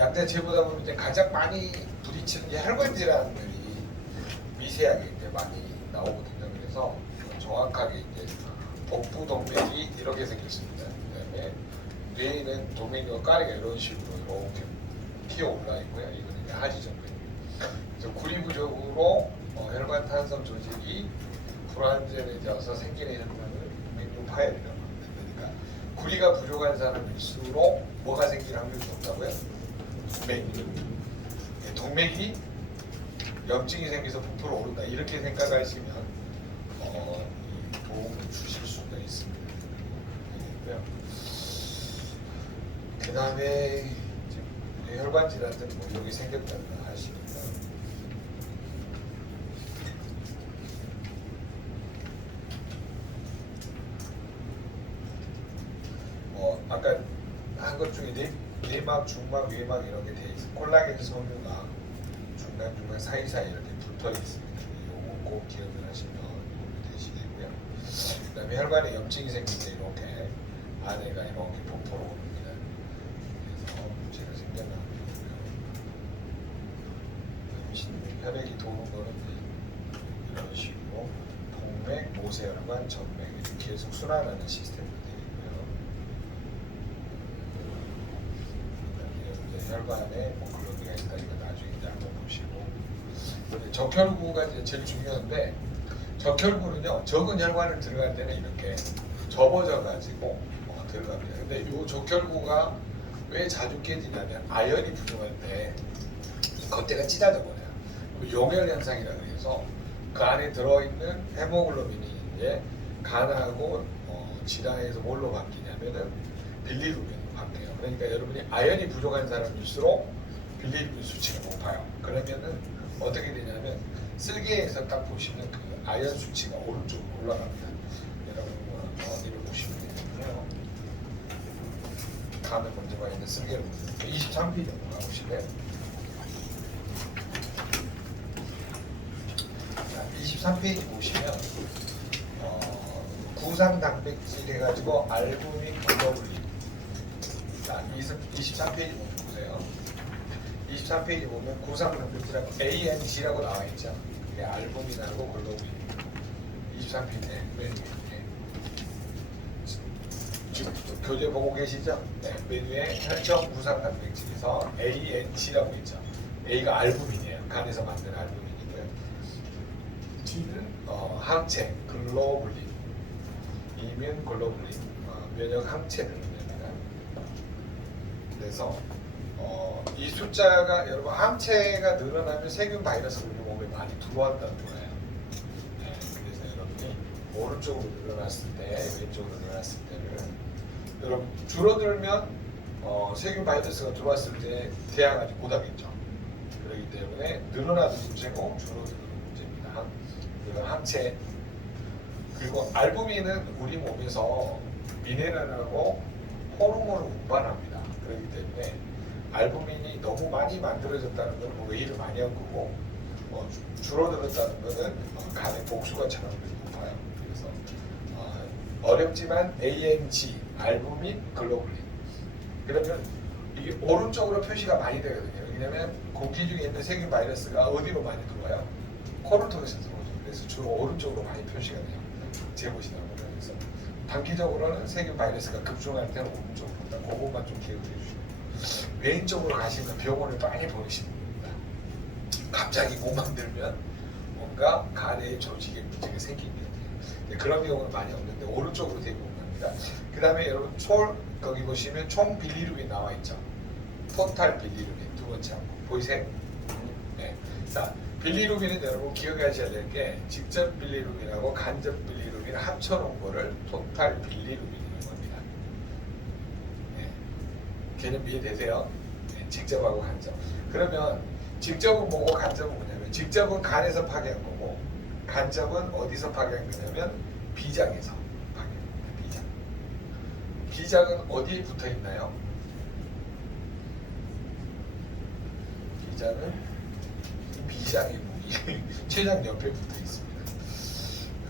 양자체보다 보면 이제 가장 많이 부딪히는 게 혈관 질환들이 미세하게 이제 많이 나오거든요. 그래서 정확하게 이제 복부 동맥이 이렇게 생겼습니다. 그다음에 뇌에는 동맥과 까리가 이런 식으로 이렇게 튀어 올라 있고요. 이거는 이제 하지정맥. 그래서 구리 부족으로 혈관 탄성 조직이 불안정해져서 생기는 현상을 맥류 파열이라고 합니다. 그러니까 구리가 부족한 사람일수록 뭐가 생길 확률이 높다고요? 동맥류. 동맥이 염증이 생겨서 부풀어 오른다 이렇게 생각하시면 도움을 주실 수가 있습니다. 그 다음에 혈관 질환들 뭐 여기 생겼다고 하시니까 아까 한 것 중에 내막, 중막, 외막 이런 게 돼 있어. 콜라겐 섬유가 중간 사이사이 이렇게 붙어 있습니다. 요거 꼭 기억을 하시면 도움이 되시겠고요. 그다음에 혈관에 염증이 생길 때 이렇게 안에가 이렇게 부풀어 오릅니다. 그래서 문제가 생겨나고요. 혈액이 도는 거는 이런 식으로 동맥, 모세혈관, 전맥 이렇게 계속 순환하는 시스템이 되고요. 그다음에 혈관에 글로비가 있다 이거 나중에 이제 한번 보시고. 적혈구가 이제 제일 중요한데 적혈구는요 적은 혈관을 들어갈 때는 이렇게 접어져 가지고 들어갑니다. 근데 이 적혈구가 왜 자주 깨지냐면 아연이 부족할 때 겉대가 찢어져 버려요. 용혈 현상이라 그래서 그 안에 들어있는 헤모글로빈이 이제 간하고 질환에서 뭘로 바뀌냐면은 빌리루빈으로 바뀌어요. 그러니까 여러분이 아연이 부족한 사람일수록 빌리루빈 수치가 높아요. 그러면은 어떻게 되냐면 쓸개에서 딱 보시면 그 아연 수치가 오른쪽으로 올라갑니다. 여러분 이걸 보시면 되거든요. 간을 먼저 봐 있는 쓸개를 23페이지 정도 가보실래요? 23페이지 보시면 구상 단백질 해가지고 알부민, 글로불린. 자, 23페이지 보세요. 23페이지 보면 구상 단백질하고 ANG라고 나와 있죠. 그게 알부민하고 글로불린. 23페이지에 맨 위에. 지금 교재 보고 계시죠? 네, 맨 위에 혈청 구상 단백질에서 ANG라고 있죠. A가 알부민이에요. 간에서 만든 알부민이고요. G는 항체, 글로불린, 이면 글로불린, 면역 항체를 의미합니다. 그래서 이 숫자가 여러분 항체가 늘어나면 세균 바이러스가 우리 몸에 많이 들어왔다는 거예요. 네, 그래서 여러분이 오른쪽으로 늘어났을 때, 왼쪽으로 늘어났을 때를 여러분 줄어들면 세균 바이러스가 들어왔을 때 대항하지 못하겠죠. 그렇기 때문에 늘어나도 문제고 줄어드는 문제입니다. 이건 항체. 그리고 알부민은 우리 몸에서 미네랄하고 호르몬을 운반합니다. 그렇기 때문에 알부민이 너무 많이 만들어졌다는 건 외일을 많이 한 거고 줄어들었다는 것은 간의 복수가 차량률이 높아요. 그래서 어렵지만 ANG, 알부민, 글로불린. 그러면 이게 오른쪽으로 표시가 많이 되거든요. 왜냐하면 공기 중에 있는 세균 바이러스가 어디로 많이 들어와요? 코를 통해서 들어오죠. 그래서 주로 오른쪽으로 많이 표시가 돼요. 재보시다 보면. 그래서 단기적으로는 세균 바이러스가 급증할 때는 오른쪽으로 본다. 그것만 좀 기억해 주시고 왼쪽으로 가시면 병원을 많이 보내시는 겁니다. 갑자기 몸만 들면 뭔가 간에 조직에 문제가 생깁니다. 그런 경우는 많이 없는데 오른쪽으로 대부분 갑니다. 그 다음에 여러분 거기 보시면 총 빌리루빈 나와 있죠. 토탈 빌리루빈 두 번째 항목 보이세요? 네. 자, 빌리루빈은 여러분 기억하셔야 될 게 직접 빌리루빈하고 간접 빌리루빈 합쳐놓은 거를 토탈 빌리루빈이라고 합니다. 네. 개념 이해되세요? 네. 직접하고 간접. 그러면 직접은 뭐고 간접은 뭐냐면 직접은 간에서 파괴한 거고 간접은 어디서 파괴한 거냐면 비장에서 파괴합니다. 비장. 비장은 어디에 붙어 있나요? 비장은 비장의 무기 췌장 옆에 붙어 있습니다.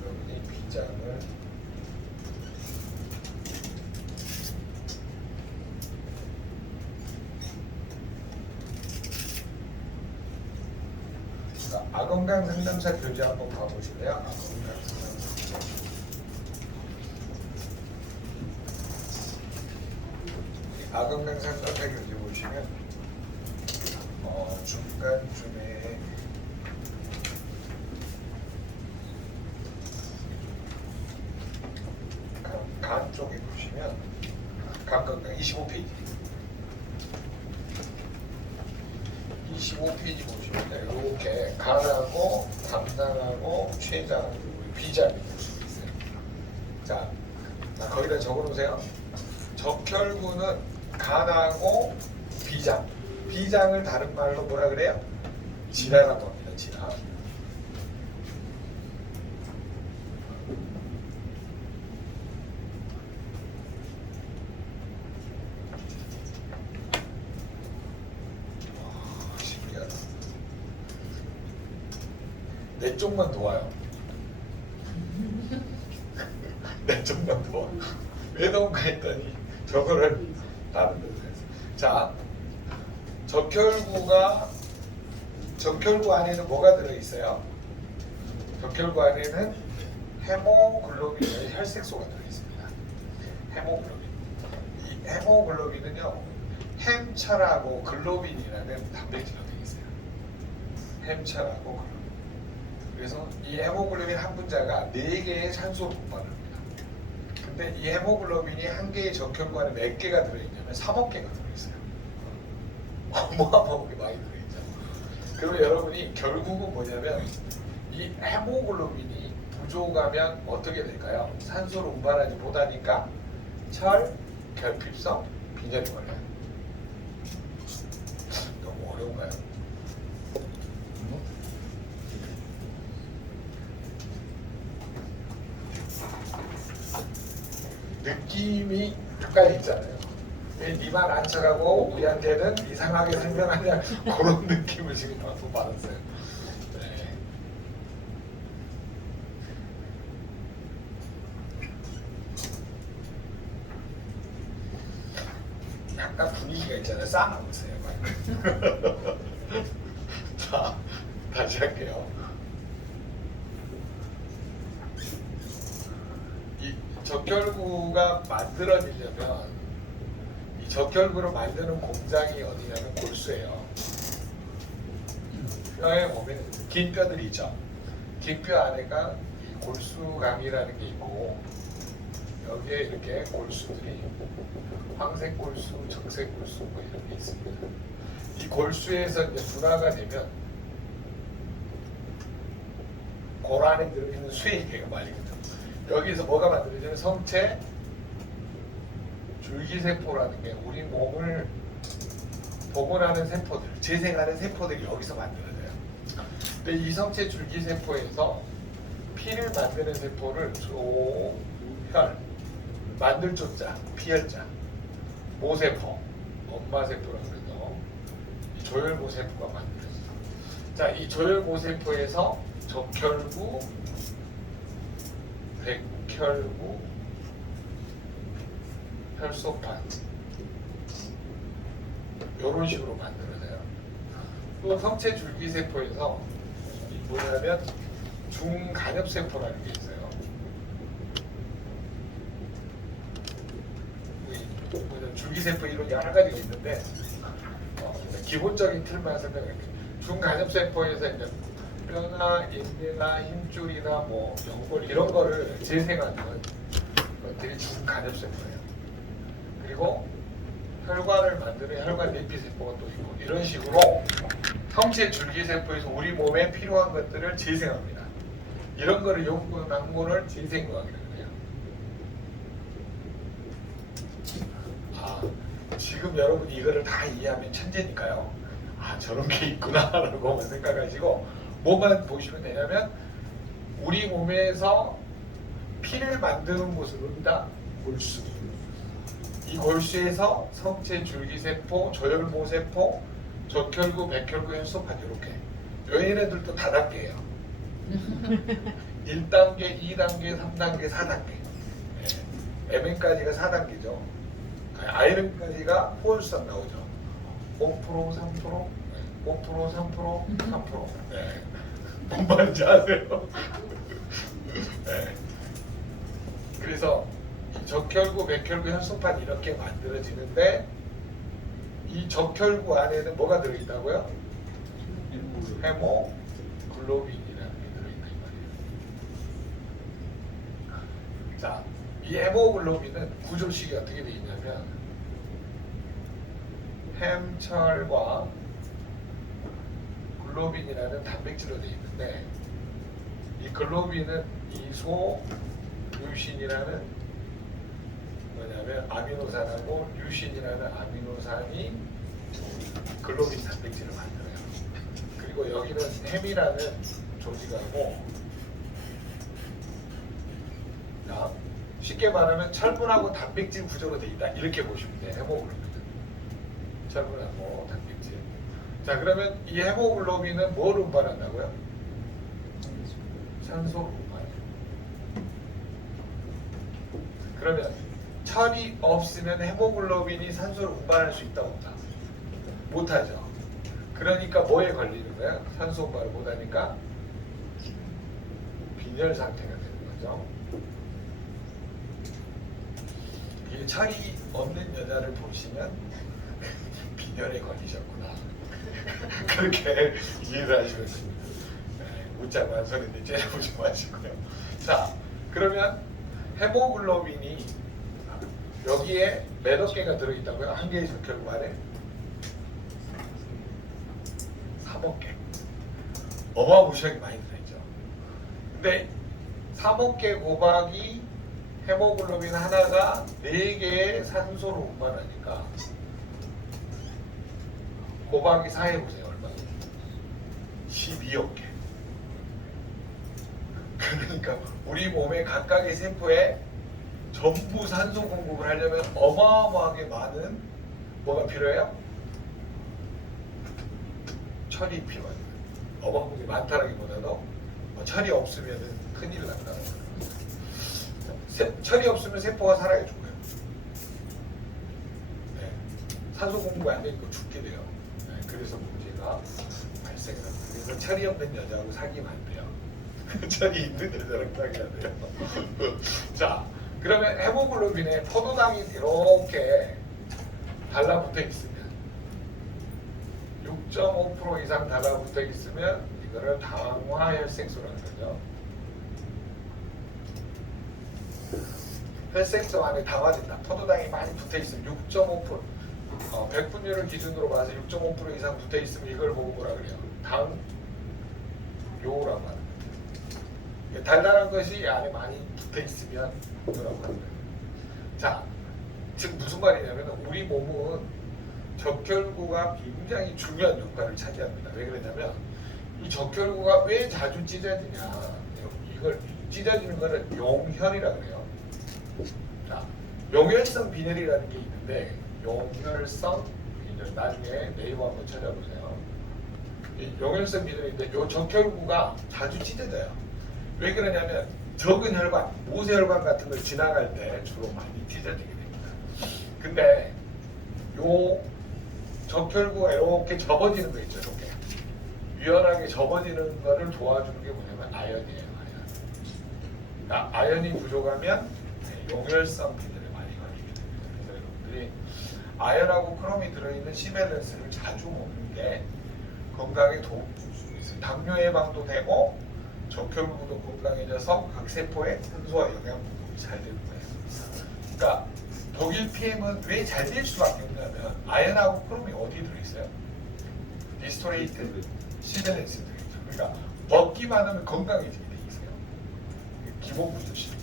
여러분이 비장을 아건강 상담사 교재 한번 봐보실래요? 아건강 상담사 교재. 아건강 상담사 교재 보시면 중간쯤에 간 쪽에 보시면 간건강 25페이지 25페이지 보시면 이렇게 간하고 담낭하고 췌장 비장이 볼 수 있어요. 자, 거기다 적어놓으세요. 적혈구는 간하고 비장, 비장을 다른 말로 뭐라 그래요? 지라라고 합니다. 지라. 신기하다. 내 쪽만 도와요. 내 쪽만 도와. 왜 도움가 했더니 저거를 다른 데서 했어. 자, 적혈구 안에는 뭐가 들어있어요? 적혈구 안에는 헤모글로빈의 혈색소가 들어있습니다. 헤모글로빈. 이 헤모글로빈은요, 햄철하고 글로빈이라는 단백질로 되어 있어요. 햄철하고 글로빈. 그래서 이 헤모글로빈 한 분자가 4개의 산소를 분발을 합니다. 근데 이 헤모글로빈이 한 개의 적혈구 안에 몇 개가 들어있냐면 3억 개가 들어있어요. 어마어마하게 많이 들어있죠. 그러면 여러분이 결국은 뭐냐면 이 헤모글로빈이 부족하면 어떻게 될까요? 산소를 운반하지 못하니까 철, 결핍성, 빈혈이 걸려요. 너무 어려운가요? 느낌이 약간 있잖아요. 왜 니만 안 쳐가고 우리한테는 이상하게 설명하냐 그런 느낌을 지금 방송 받았어요. 네. 약간 분위기가 있잖아요. 싸움이세요. 자, 다시 할게요. 이 적혈구가 만들어지려면 이 적혈구를 만드는 공장이 어디냐면 골수예요. 뼈에 보면 긴 뼈들이 있죠. 긴 뼈 안에가 이 골수강이라는 게 있고 여기에 이렇게 골수들이 황색 골수, 적색 골수 뭐 이런 게 있습니다. 이 골수에서 이제 분화가 되면 골 안에 들어있는 수액이 말이거든요. 여기서 뭐가 만들어지냐면 성체 줄기세포라는 게 우리 몸을 복원하는 세포들, 재생하는 세포들이 여기서 만들어져요. 근데 이 성체 줄기세포에서 피를 만드는 세포를 조혈, 만들 조자, 피혈자, 모세포, 엄마세포라고 그래서 이 조혈모세포가 만들어져요. 자, 이 조혈모세포에서 적혈구, 백혈구, 혈소판 이런 식으로 만들어져요. 또 성체 줄기세포에서 뭐냐면 중간엽세포라는 게 있어요. 줄기세포 이론이 여러 가지가 있는데 기본적인 틀만 설명할게요. 중간엽세포에서 이제 뼈나 인대나 힘줄이나 뭐 연골 이런 거를 재생하는 것들이 중간엽세포예요. 그리고 혈관을 만드는 혈관 내피세포가 또 있고 이런 식으로 성체 줄기세포에서 우리 몸에 필요한 것들을 재생합니다. 이런 거를 요구한 거를 재생과학이라고 해요. 지금 여러분이 이거를 다 이해하면 천재니까요. 저런 게 있구나라고 생각하시고 뭐만 보시면 되냐면 우리 몸에서 피를 만드는 곳은 다 골수. 이 골수에서 성체 줄기세포, 조혈모세포, 적혈구, 백혈구, 혈소판 이렇게 얘네들도 다단계예요. 1단계, 2단계, 3단계, 4단계. MN까지가 4단계죠. 아이른까지가 포울수당 나오죠. 5%, 3%, 5%, 3%, 3%. 네. 뭔 말인지 아세요? 네. 그래서 이 적혈구, 맥혈구, 혈소판 이렇게 만들어지는데 이 적혈구 안에는 뭐가 들어있다고요? 헤모글로빈이라는 게 들어있다 이 말이에요. 자, 이 헤모글로빈은 구조식이 어떻게 되어 있냐면 햄철과 글로빈이라는 단백질로 되어 있는데 이 글로빈은 이소류신이라는 뭐냐면 아미노산하고 류신이라는 아미노산이 글로빈 단백질을 만들어요. 그리고 여기는 햄이라는 조직하고 자, 쉽게 말하면 철분하고 단백질 구조로 되어 있다 이렇게 보시면 돼요. 헤모글로빈은 철분하고 단백질. 자, 그러면 이 헤모글로빈은 뭘 운반한다고요? 산소를 운반해요. 그러면 철이 없으면 헤모글로빈이 산소를 운반할 수 있다 없다? 못하죠. 그러니까 뭐에 걸리는 거야? 산소 운반을 못하니까 빈혈 상태가 되는 거죠. 이 철이 없는 여자를 보시면 빈혈에 걸리셨구나. 그렇게 이해를 하시면 됩니다. 웃자만 소리인데 째려보지 마시고요. 자, 그러면 헤모글로빈이 여기에 몇억 개가 들어있다고요? 한 개의 적혈구 안에 3억 개. 어마무시하게 많이 들어있죠. 근데 3억 개 고박이 헤모글로빈 하나가 4개의 산소를 운반하니까 고박이 4해보세요. 얼마나? 12억 개. 그러니까 우리 몸의 각각의 세포에 전부 산소 공급을 하려면 어마어마하게 많은 뭐가 필요해요? 철이 필요해요. 어마어마하게 많다라기보다도 철이 없으면 큰일 난다는 거예요. 철이 없으면 세포가 살아야 죽어요. 네. 산소 공급이 안 되니까 죽게 돼요. 네. 그래서 문제가 발생을 합니다. 그래서 철이 없는 여자하고 사귀면 안 돼요. 철이 있는 여자랑 사귀어야 돼요. 자, 그러면 헤모글로빈에 포도당이 이렇게 달라붙어 있으면 6.5% 이상 달라붙어 있으면 이거를 당화혈색소라는 거죠. 혈색소 안에 당화된다. 포도당이 많이 붙어 있으면 6.5% 100분율을 기준으로 봐서 6.5% 이상 붙어 있으면 이걸 보고 뭐라 그래요? 당뇨라고 하는 거예요. 달달한 것이 안에 많이 붙어 있으면 뭐라고 하는 거예요. 자, 즉 무슨 말이냐면 우리 몸은 적혈구가 굉장히 중요한 역할을 차지합니다. 왜 그러냐면 이 적혈구가 왜 자주 찢어지냐? 이걸 찢어지는 거를 용혈이라 그래요. 자, 용혈성 빈혈이라는 게 있는데 용혈성 빈혈 나중에 네이버 한번 찾아보세요. 이 용혈성 빈혈인데 이 적혈구가 자주 찢어져요. 왜 그러냐면 적은 혈관, 모세혈관 같은 걸 지나갈 때 주로 많이 찢어지게 됩니다. 근데 요 적혈구가 이렇게 접어지는 거 있죠, 이렇게 유연하게 접어지는 거를 도와주는 게 뭐냐면 아연이에요, 아연. 그러니까 아연이 부족하면 용혈성 빈혈에 많이 걸리게 됩니다. 그래서 여러분들이 아연하고 크롬이 들어있는 시밸런스를 자주 먹는 게 건강에 도움을 줄 수 있어요. 당뇨 예방도 되고 적혈구도 건강해져서 각 세포에 산소와 영양 공급이 잘 되는 거예요. 그러니까 독일 PM은 왜 잘 될 수밖에 없냐면 아연하고 크롬이 어디 들어있어요? 디스토레이트, 시밸런스 들어있죠. 그러니까 먹기만 하면 건강해지게 돼 있어요. 기본 구조식.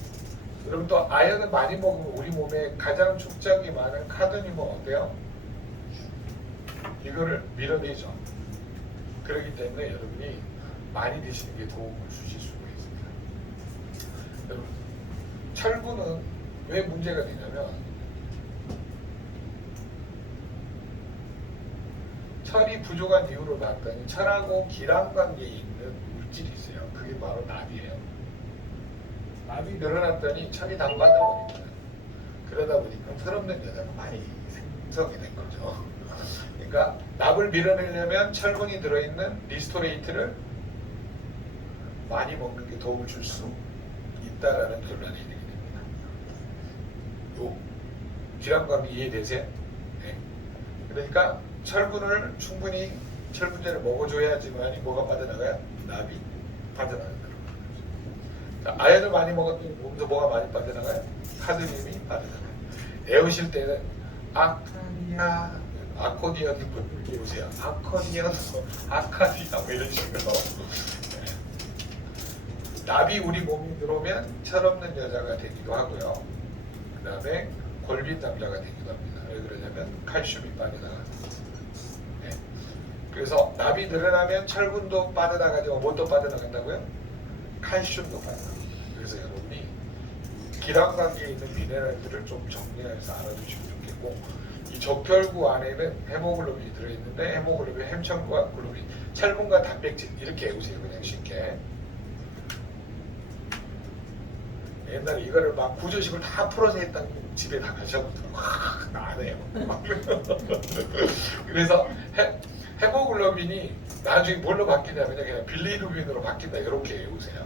여러분 또 아연을 많이 먹으면 우리 몸에 가장 축적이 많은 카드뮴은 어때요? 이거를 밀어내죠. 그렇기 때문에 여러분이 많이 드시는 게 도움을 주실 수가 있습니다. 여러분, 철분은 왜 문제가 되냐면 철이 부족한 이유를 봤더니 철하고 기랑 관계에 있는 물질이 있어요. 그게 바로 납이에요. 납이 늘어났더니 철이 당받아버립니다. 그러다 보니까 철없는 여자가 많이 생성이 된 거죠. 그러니까 납을 밀어내려면 철분이 들어있는 리스토레이트를 많이 먹는 게 도움을 줄 수 있다라는 결론이 되게 됩니다. 요 기량감이 이해되세요? 네. 그러니까 철분을 충분히 철분제를 먹어줘야지만이 뭐가 빠져나가요? 납이 빠져나간다는 거죠. 아연을 많이 먹었더니 몸에서 뭐가 많이 빠져나가요? 카드뮴이 빠져나가요. 애우실 때는 아코디언 분들 보세요. 아카디아 뭐 이런 식으로 납이 우리 몸에 들어오면 철없는 여자가 되기도 하고요. 그 다음에 골빈 남자가 되기도 합니다. 왜 그러냐면 칼슘이 빠져나가는 거죠. 네. 그래서 납이 늘어나면 철분도 빠져나가지만 뭣도 빠져나간다고요? 칼슘도 빠져나갑니다. 그래서 여러분이 기랑관계에 있는 미네랄들을 좀 정리해서 알아두시면 좋겠고, 이 적혈구 안에는 헤모글로빈이 들어있는데 헤모글로빈, 햄철과 글로빈, 철분과 단백질 이렇게 외우세요. 그냥 쉽게. 옛날에 이거를 막 구조식을 다 풀어서 했던 집에 다 가셔보더라고. 안 해요. 그래서 헤모글로빈이 나중에 뭘로 바뀌냐면 그냥 빌리루빈으로 바뀐다. 이렇게 외우세요.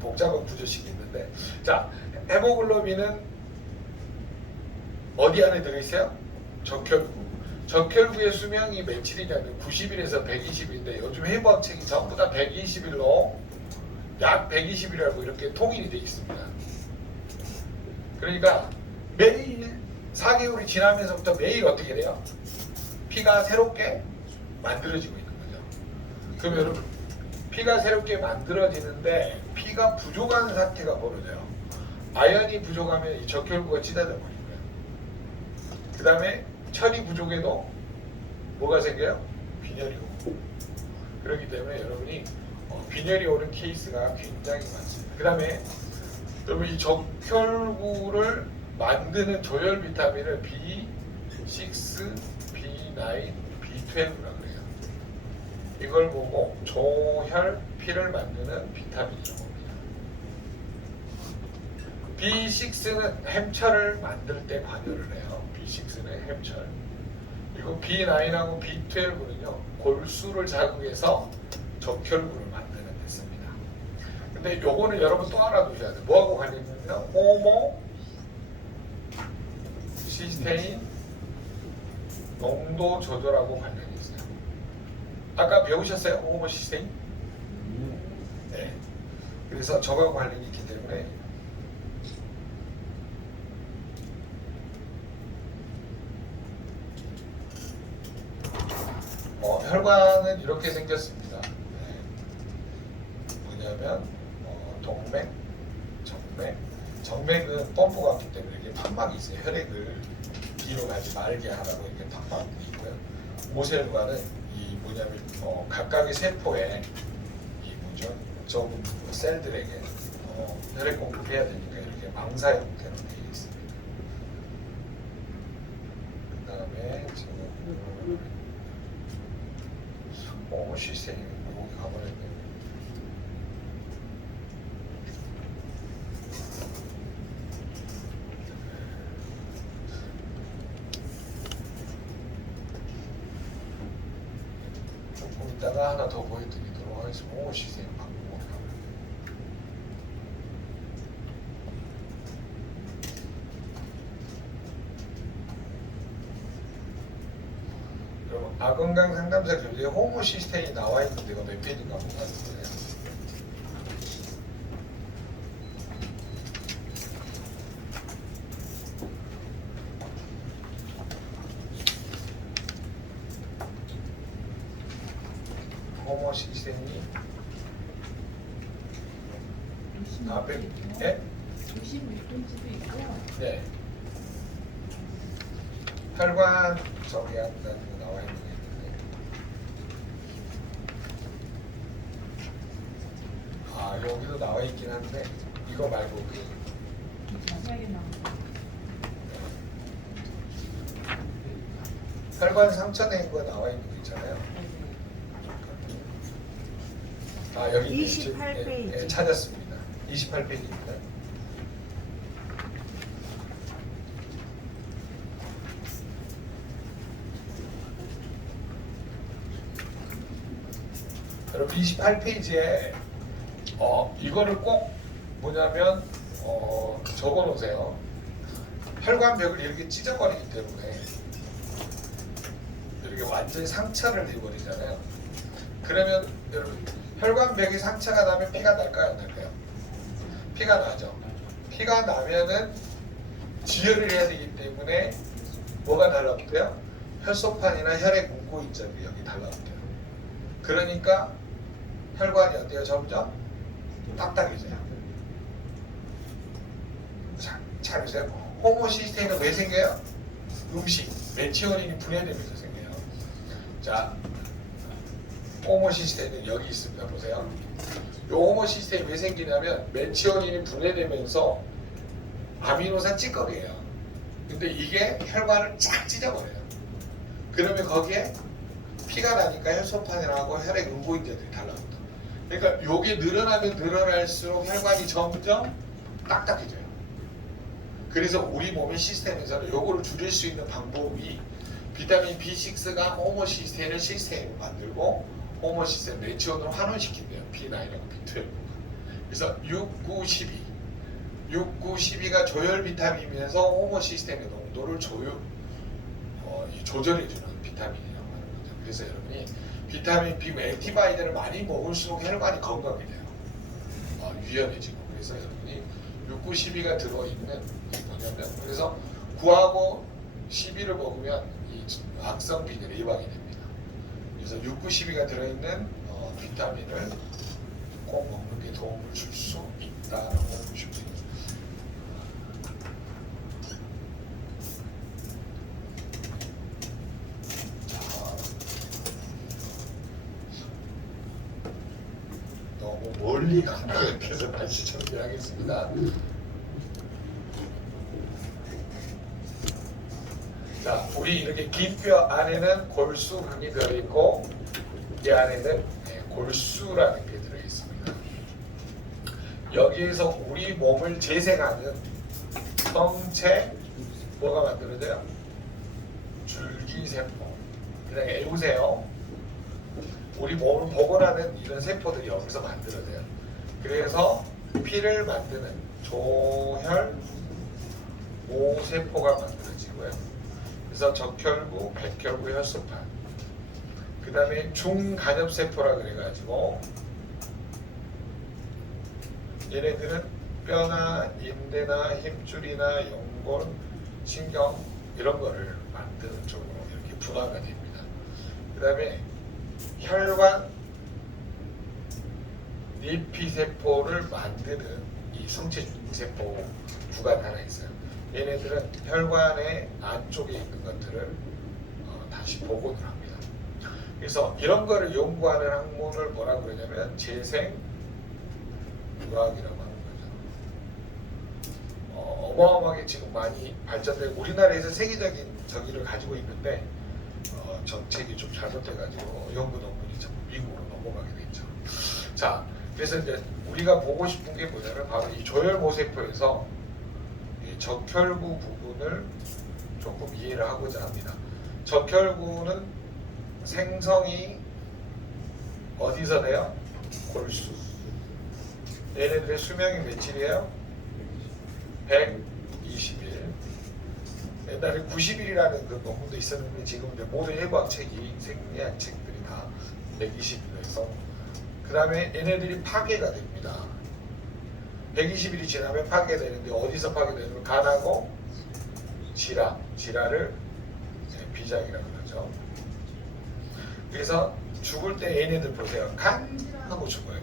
복잡한 구조식이 있는데, 자, 헤모글로빈은 어디 안에 들어있어요? 적혈구. 적혈구의 수명이 며칠이냐면 90일에서 120일인데 요즘 해부학책이 전부 다 120일로 약 120이라고 이렇게 통일이 되어 있습니다. 그러니까 매일 4개월이 지나면서부터 매일 어떻게 돼요? 피가 새롭게 만들어지고 있는 거죠. 그럼 여러분, 피가 새롭게 만들어지는데 피가 부족한 상태가 벌어져요. 아연이 부족하면 이 적혈구가 찢어져 버리고요. 그 다음에 철이 부족해도 뭐가 생겨요? 빈혈이 오고. 그렇기 때문에 여러분이 빈혈이 오는 케이스가 굉장히 많습니다. 그 다음에 여러분 이 적혈구를 만드는 조혈 비타민을 B6, B9, B12라고 그래요. 이걸 보고 조혈 피를 만드는 비타민이라고 합니다. B6는 햄철을 만들 때 관여를 해요. B6는 햄철. 그리고 B9하고 B12는요 골수를 자극해서 적혈구를 만드는 데 씁니다. 근데 요거는 여러분 또 알아두셔야 돼요. 뭐하고 관련있냐면 호모 시스테인 농도 조절하고 관련이 있어요. 아까 배우셨어요? 호모 시스테인? 네. 그래서 저하고 관련이 있기 때문에 혈관은 이렇게 생겼습니다. 뭐냐면 동맥, 정맥. 정맥은 펌프가 없기 때문에 이렇게 판막이 있어요. 혈액을 뒤로 가지 말게 하라고 이렇게 판막이 있고요. 모세혈관은 이 뭐냐면 각각의 세포에 이 뭐죠? 좁은 셀들에게 혈액 공급해야 되니까 이렇게 망사 형태로 되어 있습니다. 그 다음에 지금 시스템이 거기 가버렸네. 조금 이따가 하나 더 보여드리도록 하겠습니다. 시스템 바꾸고 아건강 상담사 교재에 호모 시스템이 나와 있는 데가 몇 페이지인가 한번 봐주세요. 호모 시스템이 앞에 예? 96페이지도 있고요. 네. 혈관 저기 한다는 거 나와 있는 게 있는데, 여기도 나와 있긴 한데 이거 말고 자세하게 나옵니다. 혈관 상처낸 거 나와 있는 거 있잖아요. 여기 28페이지. 예, 찾았습니다. 28페이지입니다. 여러분 28페이지에 이거를 꼭 뭐냐면 적어 놓으세요. 혈관벽을 이렇게 찢어버리기 때문에 이렇게 완전히 상처를 내버리잖아요. 그러면 여러분 혈관벽에 상처가 나면 피가 날까요, 안 날까요? 피가 나죠. 피가 나면은 지혈을 해야 되기 때문에 뭐가 달라붙어요? 혈소판이나 혈액 문고인자들이 여기 달라붙어요. 그러니까 혈관이 어때요? 점점 딱딱해져요. 잘 보세요. 호모시스테인은 왜 생겨요? 음식, 메치오닌이 분해되면서 생겨요. 자, 호모시스테인은 여기 있습니다. 보세요. 이 호모시스테인이 왜 생기냐면 메치오닌이 분해되면서 아미노산 찌꺼기예요. 근데 이게 혈관을 쫙 찢어버려요. 그러면 거기에 피가 나니까 혈소판이라고 혈액 음보인자들이 달라붙어. 그러니까 요게 늘어나면 늘어날수록 혈관이 점점 딱딱해져요. 그래서 우리 몸의 시스템에서는 요거를 줄일 수 있는 방법이 비타민 B6가 호모시스테인을 시스테인으로 만들고 호모시스테인 메치온으로 환원시킨대요. B9하고 B12. 그래서 6, 9, 12 6, 9, 12가 조혈 비타민이면서 호모시스테인의 농도를 조절해주는 비타민이라고 하는 거죠. 그래서 여러분이 비타민 B, 액티바이드를 많이 먹을수록 혈관이 건강이 돼요. 유연해지고. 그래서 여러분이 6, 9, 12가 들어있는 이 뭐냐면 그래서 9하고 12를 먹으면 이 악성 빈혈이 예방이 됩니다. 그래서 6, 9, 12가 들어있는 비타민을 꼭 먹는 게 도움을 줄 수 있다라고 보시면 됩니다. 너무 멀리 간 것 같아서 다시 정리하겠습니다. 자, 우리 이렇게 긴 뼈 안에는 골수근이 들어있고 이 안에는 골수라는 게 들어있습니다. 여기에서 우리 몸을 재생하는 성체 뭐가 만들어져요? 줄기세포. 그냥 애우세요. 우리 몸을 복원하는 이런 세포들이 여기서 만들어져요. 그래서 피를 만드는 조혈 모세포가 만들어지고요. 그래서 적혈구, 백혈구, 혈소판. 그 다음에 중간엽세포라 그래가지고 얘네들은 뼈나 인대나 힘줄이나 연골, 신경 이런 거를 만드는 쪽으로 이렇게 분화가 됩니다. 그 다음에 혈관 리피세포를 만드는 이 성체세포 구가 하나 있어요. 얘네들은 혈관의 안쪽에 있는 것들을 다시 복원을 합니다. 그래서 이런 거를 연구하는 학문을 뭐라고 그러냐면 재생의학이라고 하는 거죠. 어마어마하게 지금 많이 발전되고 우리나라에서 세계적인 저기를 가지고 있는데 정책이 좀 잘못돼가지고 연구 논문이 자꾸 미국으로 넘어가게 됐죠. 자, 그래서 이제 우리가 보고 싶은 게 뭐냐면 바로 이 조혈모세포에서 이 적혈구 부분을 조금 이해를 하고자 합니다. 적혈구는 생성이 어디서 돼요? 골수. 얘네들의 수명이 며칠이에요? 120일. 옛날에 90일이라는 그 논문도 있었는데 지금 이제 모든 일과학책이 생리학 책들이 다 120일에서 그 다음에 얘네들이 파괴가 됩니다. 120일이 지나면 파괴되는데 어디서 파괴되냐면 간하고 지라를 비장이라고 그러죠. 그래서 죽을 때 얘네들 보세요. 간하고 죽어요.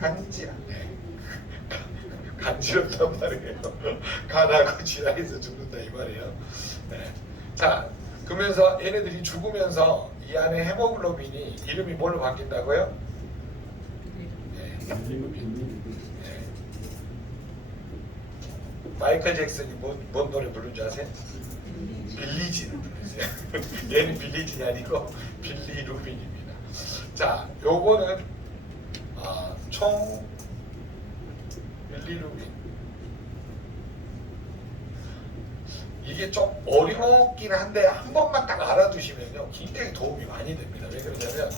간지라. 네. 간지럽단 말이에요. 간하고 지라에서 죽는다 이 말이에요. 네. 자, 그러면서 얘네들이 죽으면서 이 안에 헤모글로빈이 이름이 뭘로 바뀐다고요? 네. 네. 마이클 잭슨이 뭔 노래 부른 줄 아세요? 빌리진을 부르세요. 얘는 빌리진이 아니고 빌리루빈입니다. 자, 요거는 총 빌리루빈 이게 좀 어렵긴 한데 한 번만 딱 알아두시면요 굉장히 도움이 많이 됩니다. 왜 그러냐면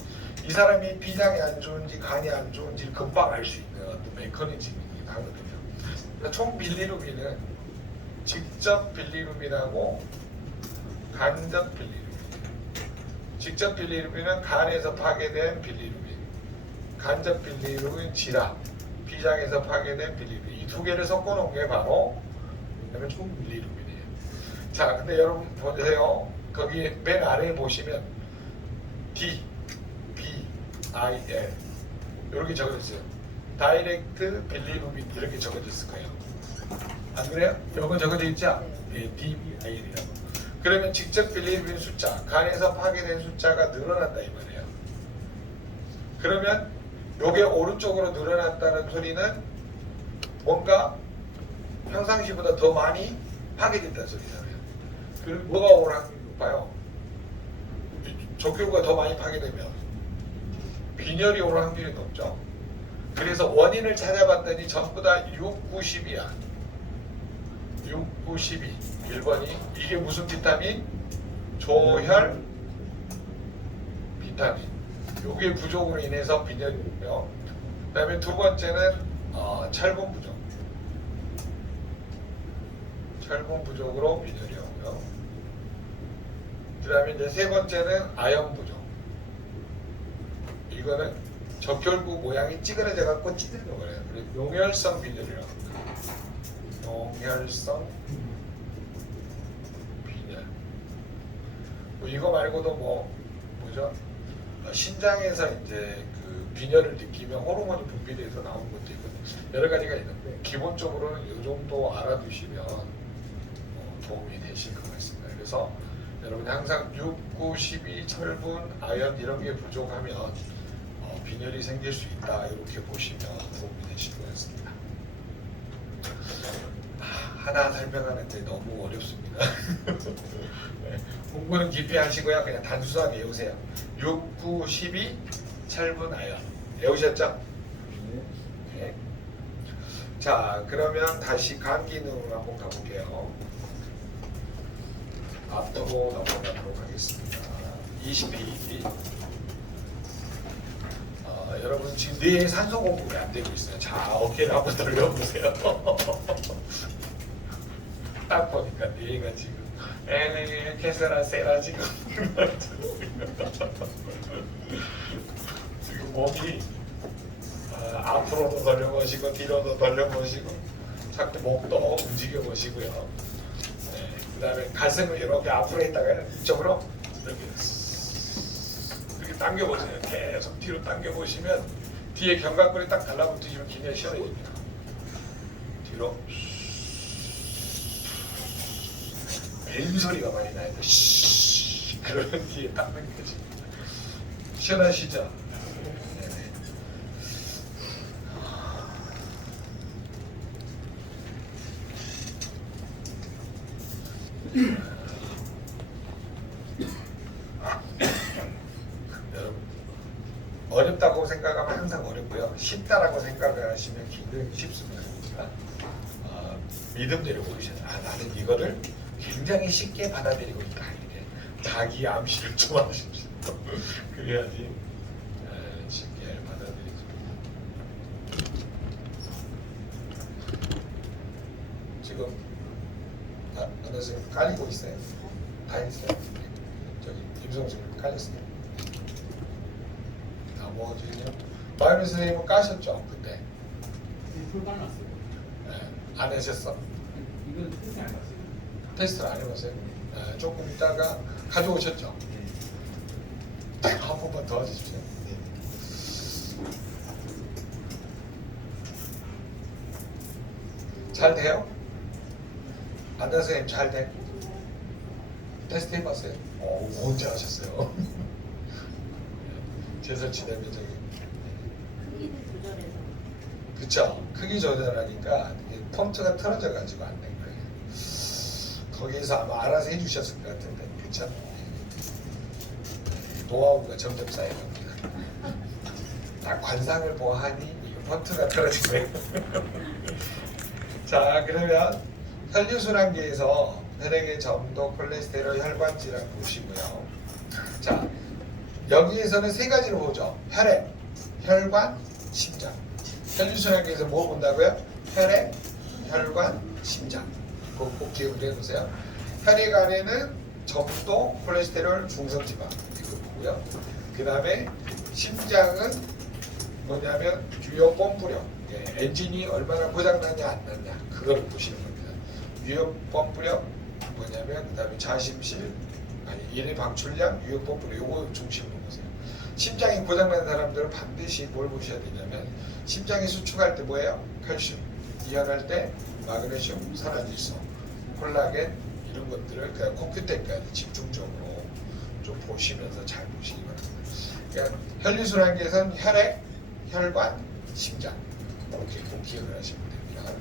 이 사람이 비장이 안 좋은지 간이 안 좋은지 금방 알 수 있는 어떤 메커니즘이긴 하거든요. 그러니까 총 빌리루빈은 직접 빌리루빈하고 간접 빌리루빈. 직접 빌리루빈은 간에서 파괴된 빌리루빈, 간접 빌리루빈 질환, 비장에서 파괴된 빌리루빈. 이 두 개를 섞어놓은 게 바로 총 빌리루빈이에요. 자, 근데 여러분 보세요. 거기 맨 아래에 보시면 D, B, I, L 이렇게 적어져 있어요. 다이렉트 빌리루빈 이렇게 적어져 있을 거예요. 안 그래요? 이거 적어져 있죠? 네, D, B, I, L이라고. 그러면 직접 빌리루빈 숫자, 간에서 파괴된 숫자가 늘어난다 이 말이에요. 그러면 요게 오른쪽으로 늘어났다는 소리는 뭔가 평상시보다 더 많이 파괴된다는 소리잖아요. 그럼 뭐가 올 확률이 높아요? 적교가 더 많이 파괴되면 빈혈이 올 확률이 높죠. 그래서 원인을 찾아봤더니 전부 다 6, 9, 10이야. 6, 9, 12. 1번이 이게 무슨 비타민? 조혈 비타민. 요게 부족으로 인해서 빈혈이고요. 그 다음에 두 번째는 철분 부족. 철분 부족으로 빈혈이 오고요. 그 다음에 이제 세 번째는 아연 부족. 이거는 적혈구 모양이 찌그러져 갖고 찌들는 거예요. 그래서 용혈성 빈혈이라고 합니다. 용혈성 빈혈. 뭐 이거 말고도 뭐죠? 신장에서 이제 그 빈혈을 느끼면 호르몬이 분비돼서 나오는 것도 있거든요. 여러 가지가 있는데 기본적으로는 이 정도 알아두시면 도움이 되실 것 같습니다. 그래서 여러분이 항상 6, 9, 12, 철분, 아연 이런 게 부족하면 빈혈이 생길 수 있다 이렇게 보시면 도움이 되실 것 같습니다. 하나 설명하는데 너무 어렵습니다. 네, 공부는 깊이 하시고요. 그냥 단순하게 외우세요. 6, 9, 12, 철분, 아연 외우셨죠? 네. 자, 그러면 다시 간 기능으로 한번 가볼게요. 앞으로 넘어가도록 하겠습니다. 20페이지. 여러분 지금 뇌에 산소 공급이 안 되고 있어요. 자, 어깨를 한번 돌려보세요. 딱 보니까 뇌가 지금 캐세라 세라 지금 지금 몸이 앞으로도 돌려보시고 뒤로도 돌려보시고 자꾸 목도 움직여보시고요. 네, 그 다음에 가슴을 이렇게 앞으로 했다가 이쪽으로 이렇게 당겨보세요. 계속 뒤로 당겨보시면 뒤에 견갑골이 딱 달라붙으시면 굉장히 시원해집니다. 뒤로 뱀 소리가 많이 나요. 그러면 뒤에 딱 당겨집니다. 시원하시죠? 네네. 여러분 어렵다고 생각하면 항상 어렵고요. 쉽다라고 생각을 하시면 굉장히 쉽습니다. 믿음대로 보이셔야 돼요. 나는 이거를 굉장히 쉽게 받아들이고 있다. 이렇게 자기 암시를 좀 하십시오. 그래야지 쉽게 받아들이죠. 지금 선생님 깔리고 있어요. 다 했어요. 저기 임성수 깔렸어요. 나머지는요. 마이너 선생님은 까셨죠? 그때. 풀 깔았어요. 안 하셨어? 이건 테스트 안 봤어요. 테스트를 안 해봤어요? 조금 있다가 가져오셨죠? 네. 한 번만 더 해주십시오. 잘 돼요? 안나 선생님 잘 돼? 테스트 해봤어요? 언제 하셨어요? 제설치되면 저기 크기를 조절해서 그쵸? 크기 조절하니까 이게 펌프가 틀어져가지고 안 된 거예요. 거기에서 아마 알아서 해주셨을 것 같은데 그쵸? 노하우가 점점 쌓여갑니다. 딱 관상을 보아하니 이거 펌프가 틀어진 거예요. 자, 그러면 혈류순환계에서 혈액의 점도, 콜레스테롤, 혈관 질환 보시고요. 자, 여기에서는 세 가지를 보죠. 혈액, 혈관, 심장. 혈류순환계에서 뭐 본다고요? 혈액, 혈관, 심장. 꼭 기억을 해보세요. 혈액 안에는 점도, 콜레스테롤, 중성지방 이거 보고요. 그 다음에 심장은 뭐냐면 유효 펌프력, 엔진이 얼마나 고장났냐 안 났냐 그거를 보시는 겁니다. 유효 펌프력 뭐냐면 그 다음에 자심실, 아니 인의 방출량, 유효 펌프력 요거 중심으로 보세요. 심장이 고장난 사람들은 반드시 뭘 보셔야 되냐면 심장이 수축할 때 뭐예요? 칼슘, 이완할 때 마그네슘, 산화질소, 콜라겐 이런 것들을 그냥 컴퓨터까지 집중적으로 좀 보시면서 잘 보시기 바랍니다. 그러니까 혈류순환계에서는 혈액, 혈관, 심장 이렇게 꼭 기억을 하시면 됩니다.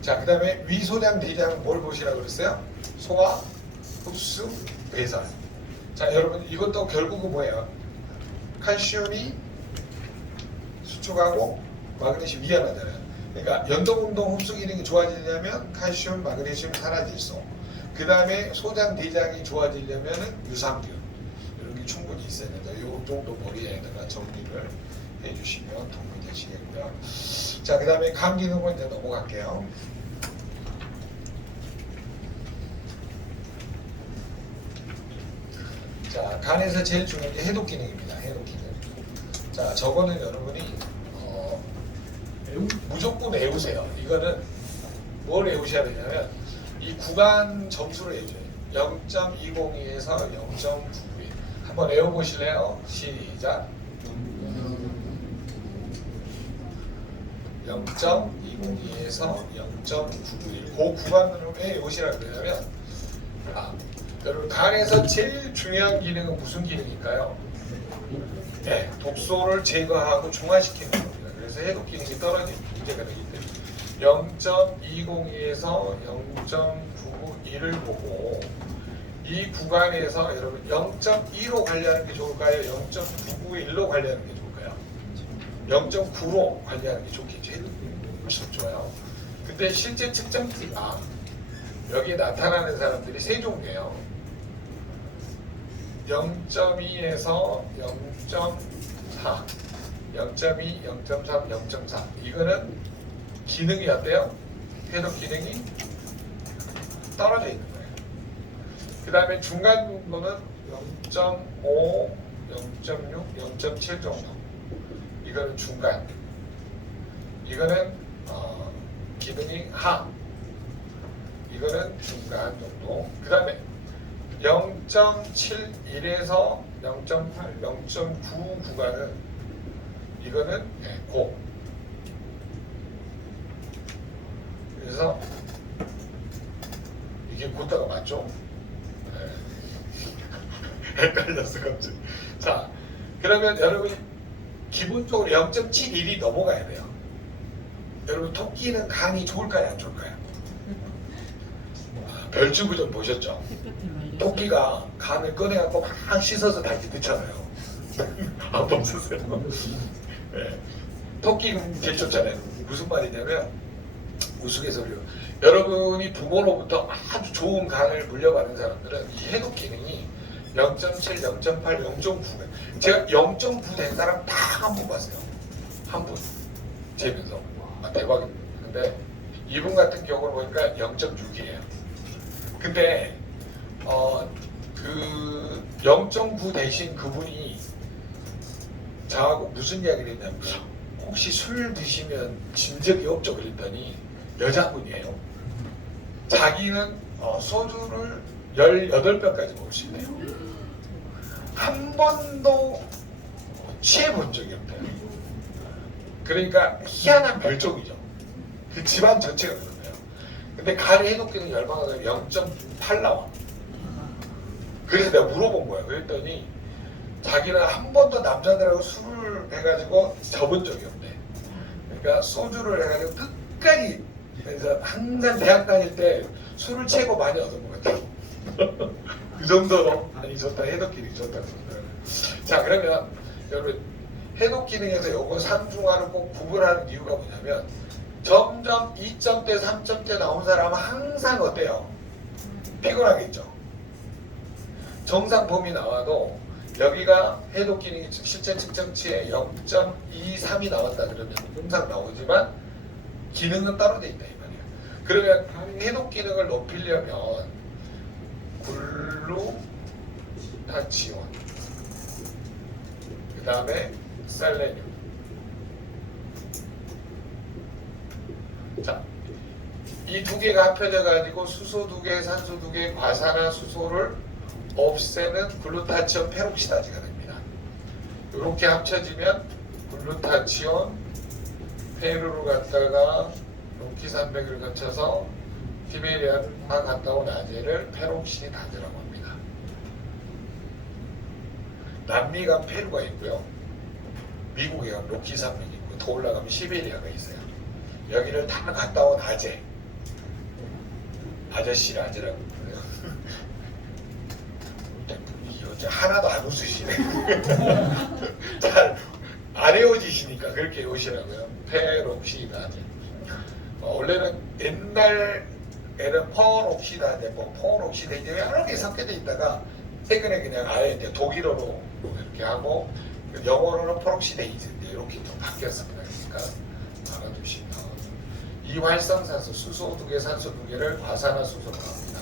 자, 그 다음에 위소장, 대장 뭘 보시라고 그랬어요? 소화, 흡수, 배설. 자, 여러분 이것도 결국은 뭐예요? 칼슘이 수축하고 마그네슘 이완하잖아요. 그러니까 연동운동 흡수 기능이 좋아지려면 칼슘, 마그네슘, 산화질소. 그 다음에 소장, 대장이 좋아지려면은 유산균 이런 게 충분히 있어야 된다. 요 정도 머리에다가 정리를 해주시면 도움이 되시겠고요. 자, 그 다음에 간 기능은 이제 넘어갈게요. 자, 간에서 제일 중요한 게 해독 기능입니다. 해독 기능. 자, 저거는 여러분이 무조건 외우세요. 이거는 뭘 외우셔야 되냐면 이 구간 점수를 외워줘요. 0.202에서 0.991. 한번 외워보실래요? 시작. 0.202에서 0.991. 그 구간으로 왜 외우시라고 그러냐면 여러분 간에서 제일 중요한 기능은 무슨 기능일까요? 네, 독소를 제거하고 중화시키는 겁니다. 그래서 해독 기능이 떨어지는 문제가 되기 때문에 0.202에서 0.991을 보고 이 구간에서 여러분 0.2로 관리하는 게 좋을까요? 0.991로 관리하는 게 좋을까요? 0.9로 관리하는 게 좋겠죠. 훨씬 좋아요. 근데 실제 측정기가 여기에 나타나는 사람들이 세 종류예요. 0.2에서 0.4, 0.2, 0.3, 0.4. 이거는 기능이 어때요? 해독 기능이 떨어져 있는 거예요. 그 다음에 중간 정도는 0.5, 0.6, 0.7 정도. 이거는 중간. 이거는 기능이 하. 이거는 중간 정도. 그 다음에 0.71에서 0.8, 0.9 구간은 이거는 고. 그래서 이게 고다가 맞죠? 헷갈렸어 갑자기. 자, 그러면 여러분이 기본적으로 0.71이 넘어가야 돼요. 여러분 토끼는 간이 좋을까요, 안 좋을까요? 별주부 좀 보셨죠? 토끼가 간을 꺼내갖고 막 씻어서 다시 넣잖아요. 안 보셨어요? 네. 토끼가 제일 좋잖아요. 무슨 말이냐면 우스갯소리로 여러분이 부모로부터 아주 좋은 간을 물려받은 사람들은 이 해독 기능이 0.7, 0.8, 0.9. 제가 0.9 된 사람 다 한 번 봤어요. 한 분. 재면서. 대박입니다. 근데 이분 같은 경우는 보니까 0.6이에요. 근데 그 0.9 대신 그분이 저하고 무슨 이야기를 했냐면 혹시 술 드시면 진 적이 없죠? 그랬더니 여자분이에요. 자기는 소주를 18병까지 먹을 수 있대요. 한 번도 취해본 적이 없대요. 그러니까 희한한 별종이죠. 그 집안 전체가 그런 거예요. 근데 간의 해독 기능 열방하면 0.8 나와. 그래서 내가 물어본 거야. 그랬더니 자기는 한 번도 남자들하고 술을 해가지고 접은 적이 없대. 그러니까 소주를 해가지고 끝까지, 그래서 항상 대학 다닐 때 술을 채고 많이 얻은 것 같아요. 그 정도로 많이 좋다. 해독 기능이 좋다. 자, 그러면 여러분 해독 기능에서 요거 상중하를 꼭 구분하는 이유가 뭐냐면 점점 2점대, 3점대 나온 사람은 항상 어때요? 피곤하겠죠. 정상 범위 나와도 여기가 해독 기능이 실제 측정치에 0.23이 나왔다 그러면 항상 나오지만 기능은 따로 돼 있다 이 말이야. 그러면 해독 기능을 높이려면 글루타치온 그 다음에 셀레늄. 자, 이 두 개가 합쳐져 가지고 수소 두 개, 산소 두 개, 과산화수소를 없애는 글루타치온 페록시다즈가 됩니다. 이렇게 합쳐지면 글루타치온 페루로 갔다가 로키 산맥을 거쳐서 티베리안과 갔다 온 아재를 페록시다즈라고 합니다. 남미가 페루가 있고요. 미국에 가면 로키 산맥이 있고 더 올라가면 시베리아가 있어요. 여기를 다 갔다 온 아재, 아저씨를 아재라고 부르요. 요즘 하나도 안 웃으시네. 잘 안 헤어지시니까 그렇게 오시라고요. 페록시다제. 원래는 옛날에는 펑옥시다제, 펑옥시다제 여러 개 섞여져 있다가 최근에 그냥 아예 이제 독일어로 이렇게 하고 영어로는 페록시데이즈인데 이렇게 좀 바뀌었습니다. 그러니까 알아두시면 이 활성산소 수소 두 개, 산소 두 개를 과산화수소로 합니다.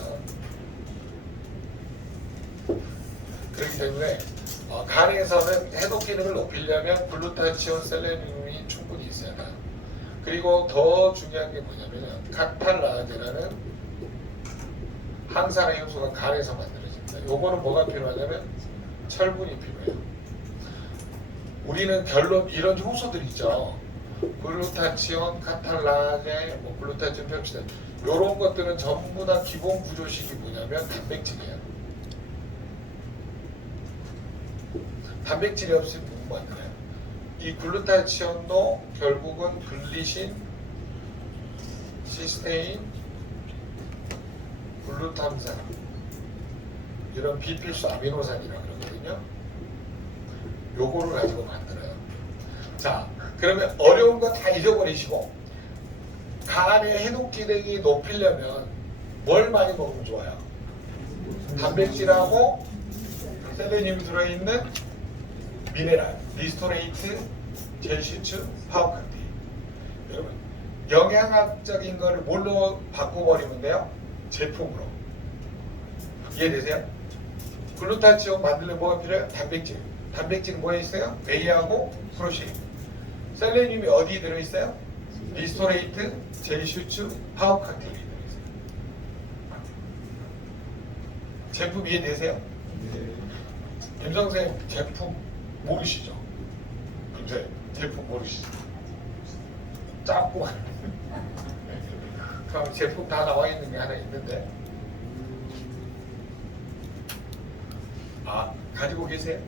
그렇기 때문에 간에서는 해독 기능을 높이려면 글루타치온, 셀레늄이 충분히 있어야 돼요. 그리고 더 중요한 게 뭐냐면 카탈라제라는 항산화 효소가 간에서 만들어집니다. 요거는 뭐가 필요하냐면 철분이 필요해요. 우리는 결론 이런 효소들 있죠. 글루타치온, 카탈라제, 글루타치온, 펩시드 이런 것들은 전부 다 기본 구조식이 뭐냐면 단백질이에요. 단백질이 없으면 못 만들어요. 이 글루타치온도 결국은 글리신, 시스테인, 글루탐산 이런 비필수 아미노산이라고 그러거든요. 요거를 가지고 만들어요. 자, 그러면 어려운 거 다 잊어버리시고 간의 해독 기능이 높이려면 뭘 많이 먹으면 좋아요? 단백질하고 셀레늄이 들어있는 미네랄, 리스토레이트, 젤시추, 파워칸티. 여러분, 영양학적인 거를 뭘로 바꿔버리면 돼요? 제품으로. 이해되세요? 글루타치온 만들려면 뭐가 필요해요? 단백질. 단백질은 뭐에 있어요? 웨이하고 프로신. 셀레늄이 어디 들어있어요? 리스토레이트, 젤시추, 파워칸티에 들어있어요. 제품 이해되세요? 김성생 제품 모르시죠? 근데 제품 모르시죠? 작고 그럼 제품 다 나와 있는 게 하나 있는데 가지고 계세요?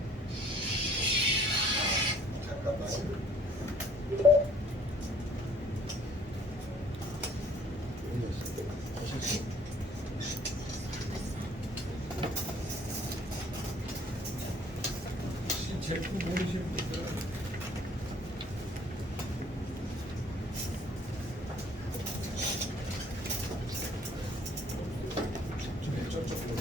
잠깐만. 제품 모르시는 분들은 저쪽으로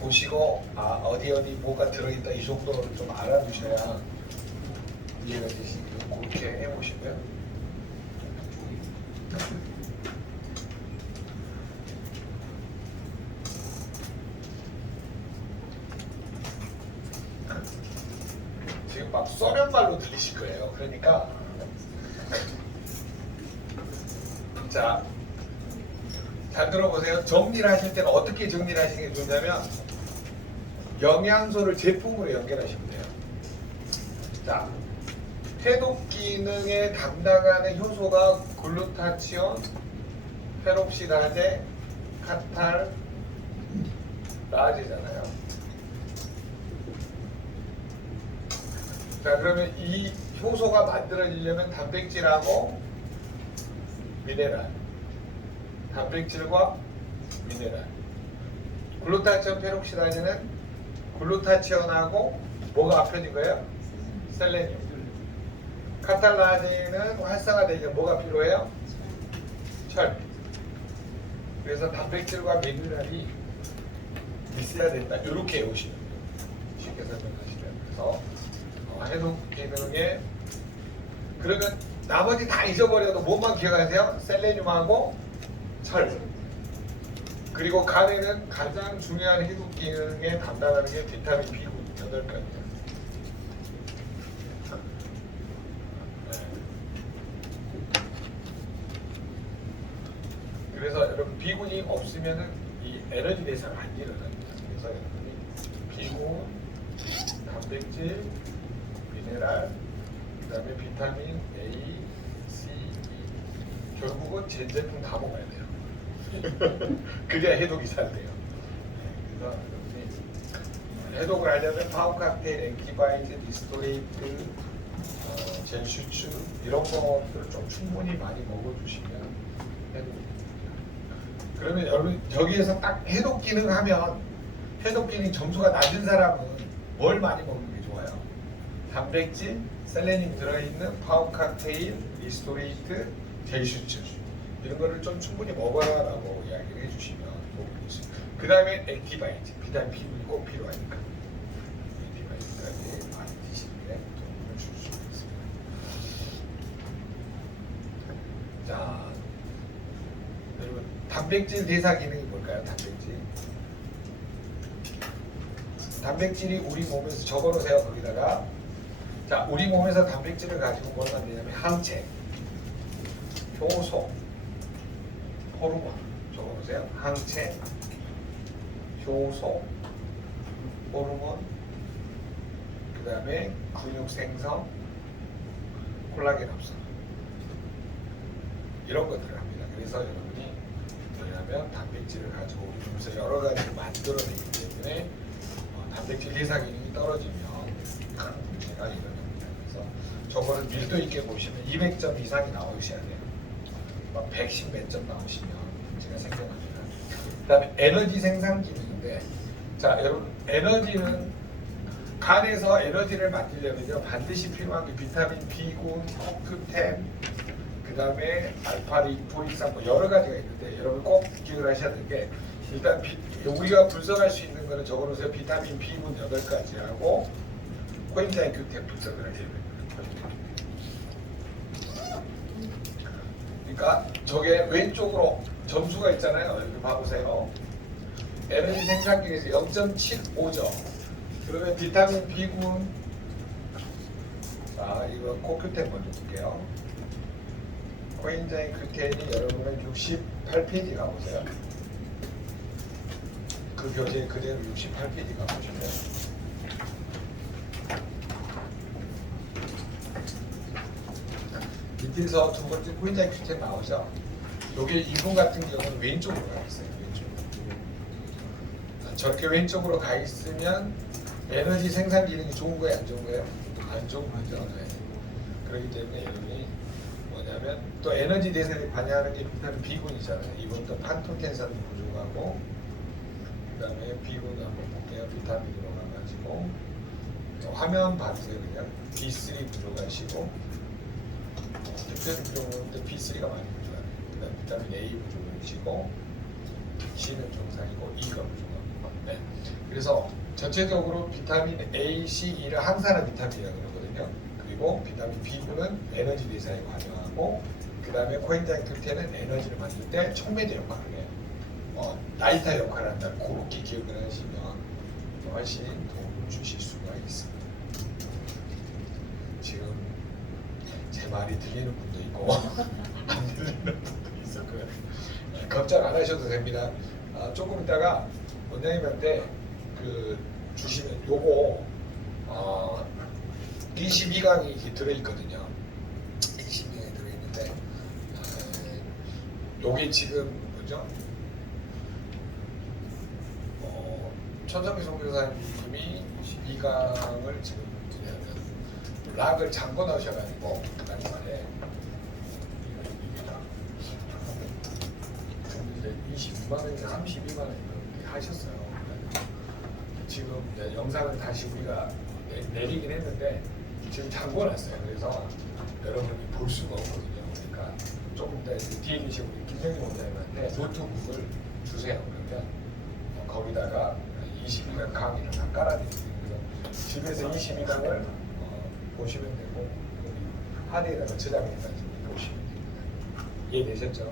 보시고 어디 뭐가 들어있다 이 정도를 좀 알아두셔야 이해가 되시고 그렇게 해보시고요. 지금 막 소련말로 들리실 거예요. 그러니까 자, 잘 들어보세요. 정리를 하실 때는 어떻게 정리를 하시는 게 좋냐면 영양소를 제품으로 연결하시면 돼요. 자, 해독 기능에 담당하는 효소가 글루타치온, 페록시다제 카탈라제잖아요. 자, 그러면 이 효소가 만들어지려면 단백질하고 미네랄, 단백질과 미네랄. 글루타치온 페록시다제는 글루타치온하고 뭐가 합쳐진 거예요? 셀레늄. 카탈라제는 활성화되려면 뭐가 필요해요? 철. 그래서 단백질과 미네랄이 있어야 된다. 이렇게 외우시면 돼요. 쉽게 설명하시면. 그래서 해독 기능에 그러면 나머지 다 잊어버려도 뭐만 기억하세요? 셀레늄하고 철. 그리고 간에는 가장 중요한 해독 기능에 담당하는 게 비타민 B군 8가지예요. 그래서 여러분 B군이 없으면은 이 에너지 대사가 안 일어납니다. 그래서 여러분이 B군, 단백질, 미네랄, 그다음에 비타민 A, C, E 결국은 제 제품 다 먹어야 돼요. 그래야 해독이 잘 돼요. 그래서 여러분이 해독을 하려면 파워 칵테일, 앵티바이트, 디스토레이트, 젠슈츠 이런 것들을 좀 충분히 많이 먹어주시면 해독이 됩니다. 그러면 여러분 여기에서 딱 해독 기능 하면 해독 기능 점수가 낮은 사람은 뭘 많이 먹는 게 좋아요? 단백질, 셀레늄 들어있는 파워 칵테일, 리스토레이트, 젠슈츠 이런 거를 좀 충분히 먹어라라고 이야기를 해주시면 도움이 있습니다. 그 다음에 액티바이트, 비타민 B군이 꼭 필요하니까 액티바이트까지 많이 드시는 게 도움을 줄 수 있습니다. 자, 여러분 단백질 대사 기능이 뭘까요? 단백질이 우리 몸에서 적어놓으세요. 거기다가 자, 우리 몸에서 단백질을 가지고 뭘 만드냐면 항체, 효소, 호르몬 적어놓으세요. 항체, 효소, 호르몬, 그 다음에 근육 생성, 콜라겐 합성 이런 것들을 합니다. 그래서 여러분이 뭐냐면 단백질을 가지고 우리 몸에서 여러 가지를 만들어내기 때문에 단백질 대사 기능이 떨어지면 큰 문제가 일어납니다. 그래서 저거를 밀도 있게 보시면 200점 이상이 나오셔야 돼요. 막 110 몇 점 나오시면 문제가 생겨납니다. 그 다음에 에너지 생산 기능인데, 자 여러분 에너지는 간에서 에너지를 만들려면요 반드시 필요한 게 비타민 B군, 코큐텐, 그 다음에 알파 리포익산 뭐 여러 가지가 있는데 여러분 꼭 기억을 하셔야 되는 게 일단 우리가 분석할 수 있는 거는 적어놓으세요. 비타민 B군 8가지하고 코엔자임 Q10 분석을 하셔야 됩니다. 그러니까 저게 왼쪽으로 점수가 있잖아요. 여기 봐보세요. 에너지 생산기에서 0.75점. 그러면 비타민 B군, 자 이거 코큐텐 먼저 볼게요. 코엔자임 Q10이 여러분은 68페이지 가보세요. 그 교재 그대로 68페이지 가보시면 밑에서 두 번째 코엔자임 Q10 나오죠. 여기 이분 같은 경우는 왼쪽으로 가 있어요. 왼쪽으로. 저렇게 왼쪽으로 가 있으면 에너지 생산 기능이 좋은 거예요, 안 좋은 거예요? 안 좋은 거죠. 네. 그렇기 때문에 여러분이 뭐냐면 또 에너지 대사에 관여하는 게 비타민 B군이잖아요. 이번도 판토텐산도 부족하고, 그 다음에 B군 한번 볼게요. 비타민으로 가가지고 화면 봐주세요. 그냥 B3 부족하시고, 특별히 경우는 B3가 많이 부족하네요. 그 다음에 비타민 A 부족하시고, C는 정상이고 E가 부족하고. 네. 그래서 전체적으로 비타민 A, C, E를 항산화 비타민이라고 그러거든요. 그리고 비타민 B군은 에너지 대사에 관여하고, 그 다음에 코엔자임 Q10은 에너지를 만들 때 촉매제 역할을 해요. 나이타 역할을 한다는 그렇게 기억을 하시면 훨씬 도움을 주실 수가 있습니다. 지금 제 말이 들리는 분도 있고 안 들리는 분도 있을 거예요. 걱정 안 하셔도 됩니다. 조금 있다가 원장님한테 그 주시면 요거 22강이 들어있거든요. 22강이 들어있는데 요게 지금 뭐죠? 천성기 선교사님이 22강을 지금 뭐냐면 락을 잠궈 넣으셔가지고 그다음에 말에 22만 원인가 32만 원 이렇게 하셨어요. 지금 이제 영상을 다시 우리가 내리긴 했는데 지금 잠궈놨어요. 그래서 여러분이 볼 수가 없거든요. 그러니까 조금 이따 뒤에 계신 우리 김정희 원장님한테 노트북을 주세요. 그러면 거기다가 22강 강의를 다 깔아드릴게요. 그래서 집에서 22강을 보시면 되고 하드에다가 저장해가지고 보시면 됩니다. 이해되셨죠?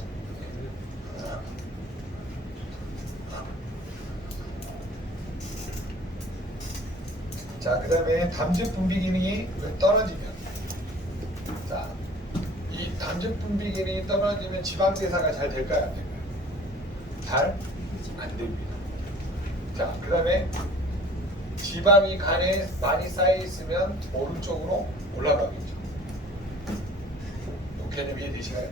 자, 그 다음에 담즙 분비 기능이 떨어지면, 자, 이 담즙 분비 기능이 떨어지면 지방 대사가 잘 될까요, 안 될까요? 잘 안 됩니다. 자, 그 다음에 지방이 간에 많이 쌓여 있으면 오른쪽으로 올라가겠죠. 개념 이해되시나요?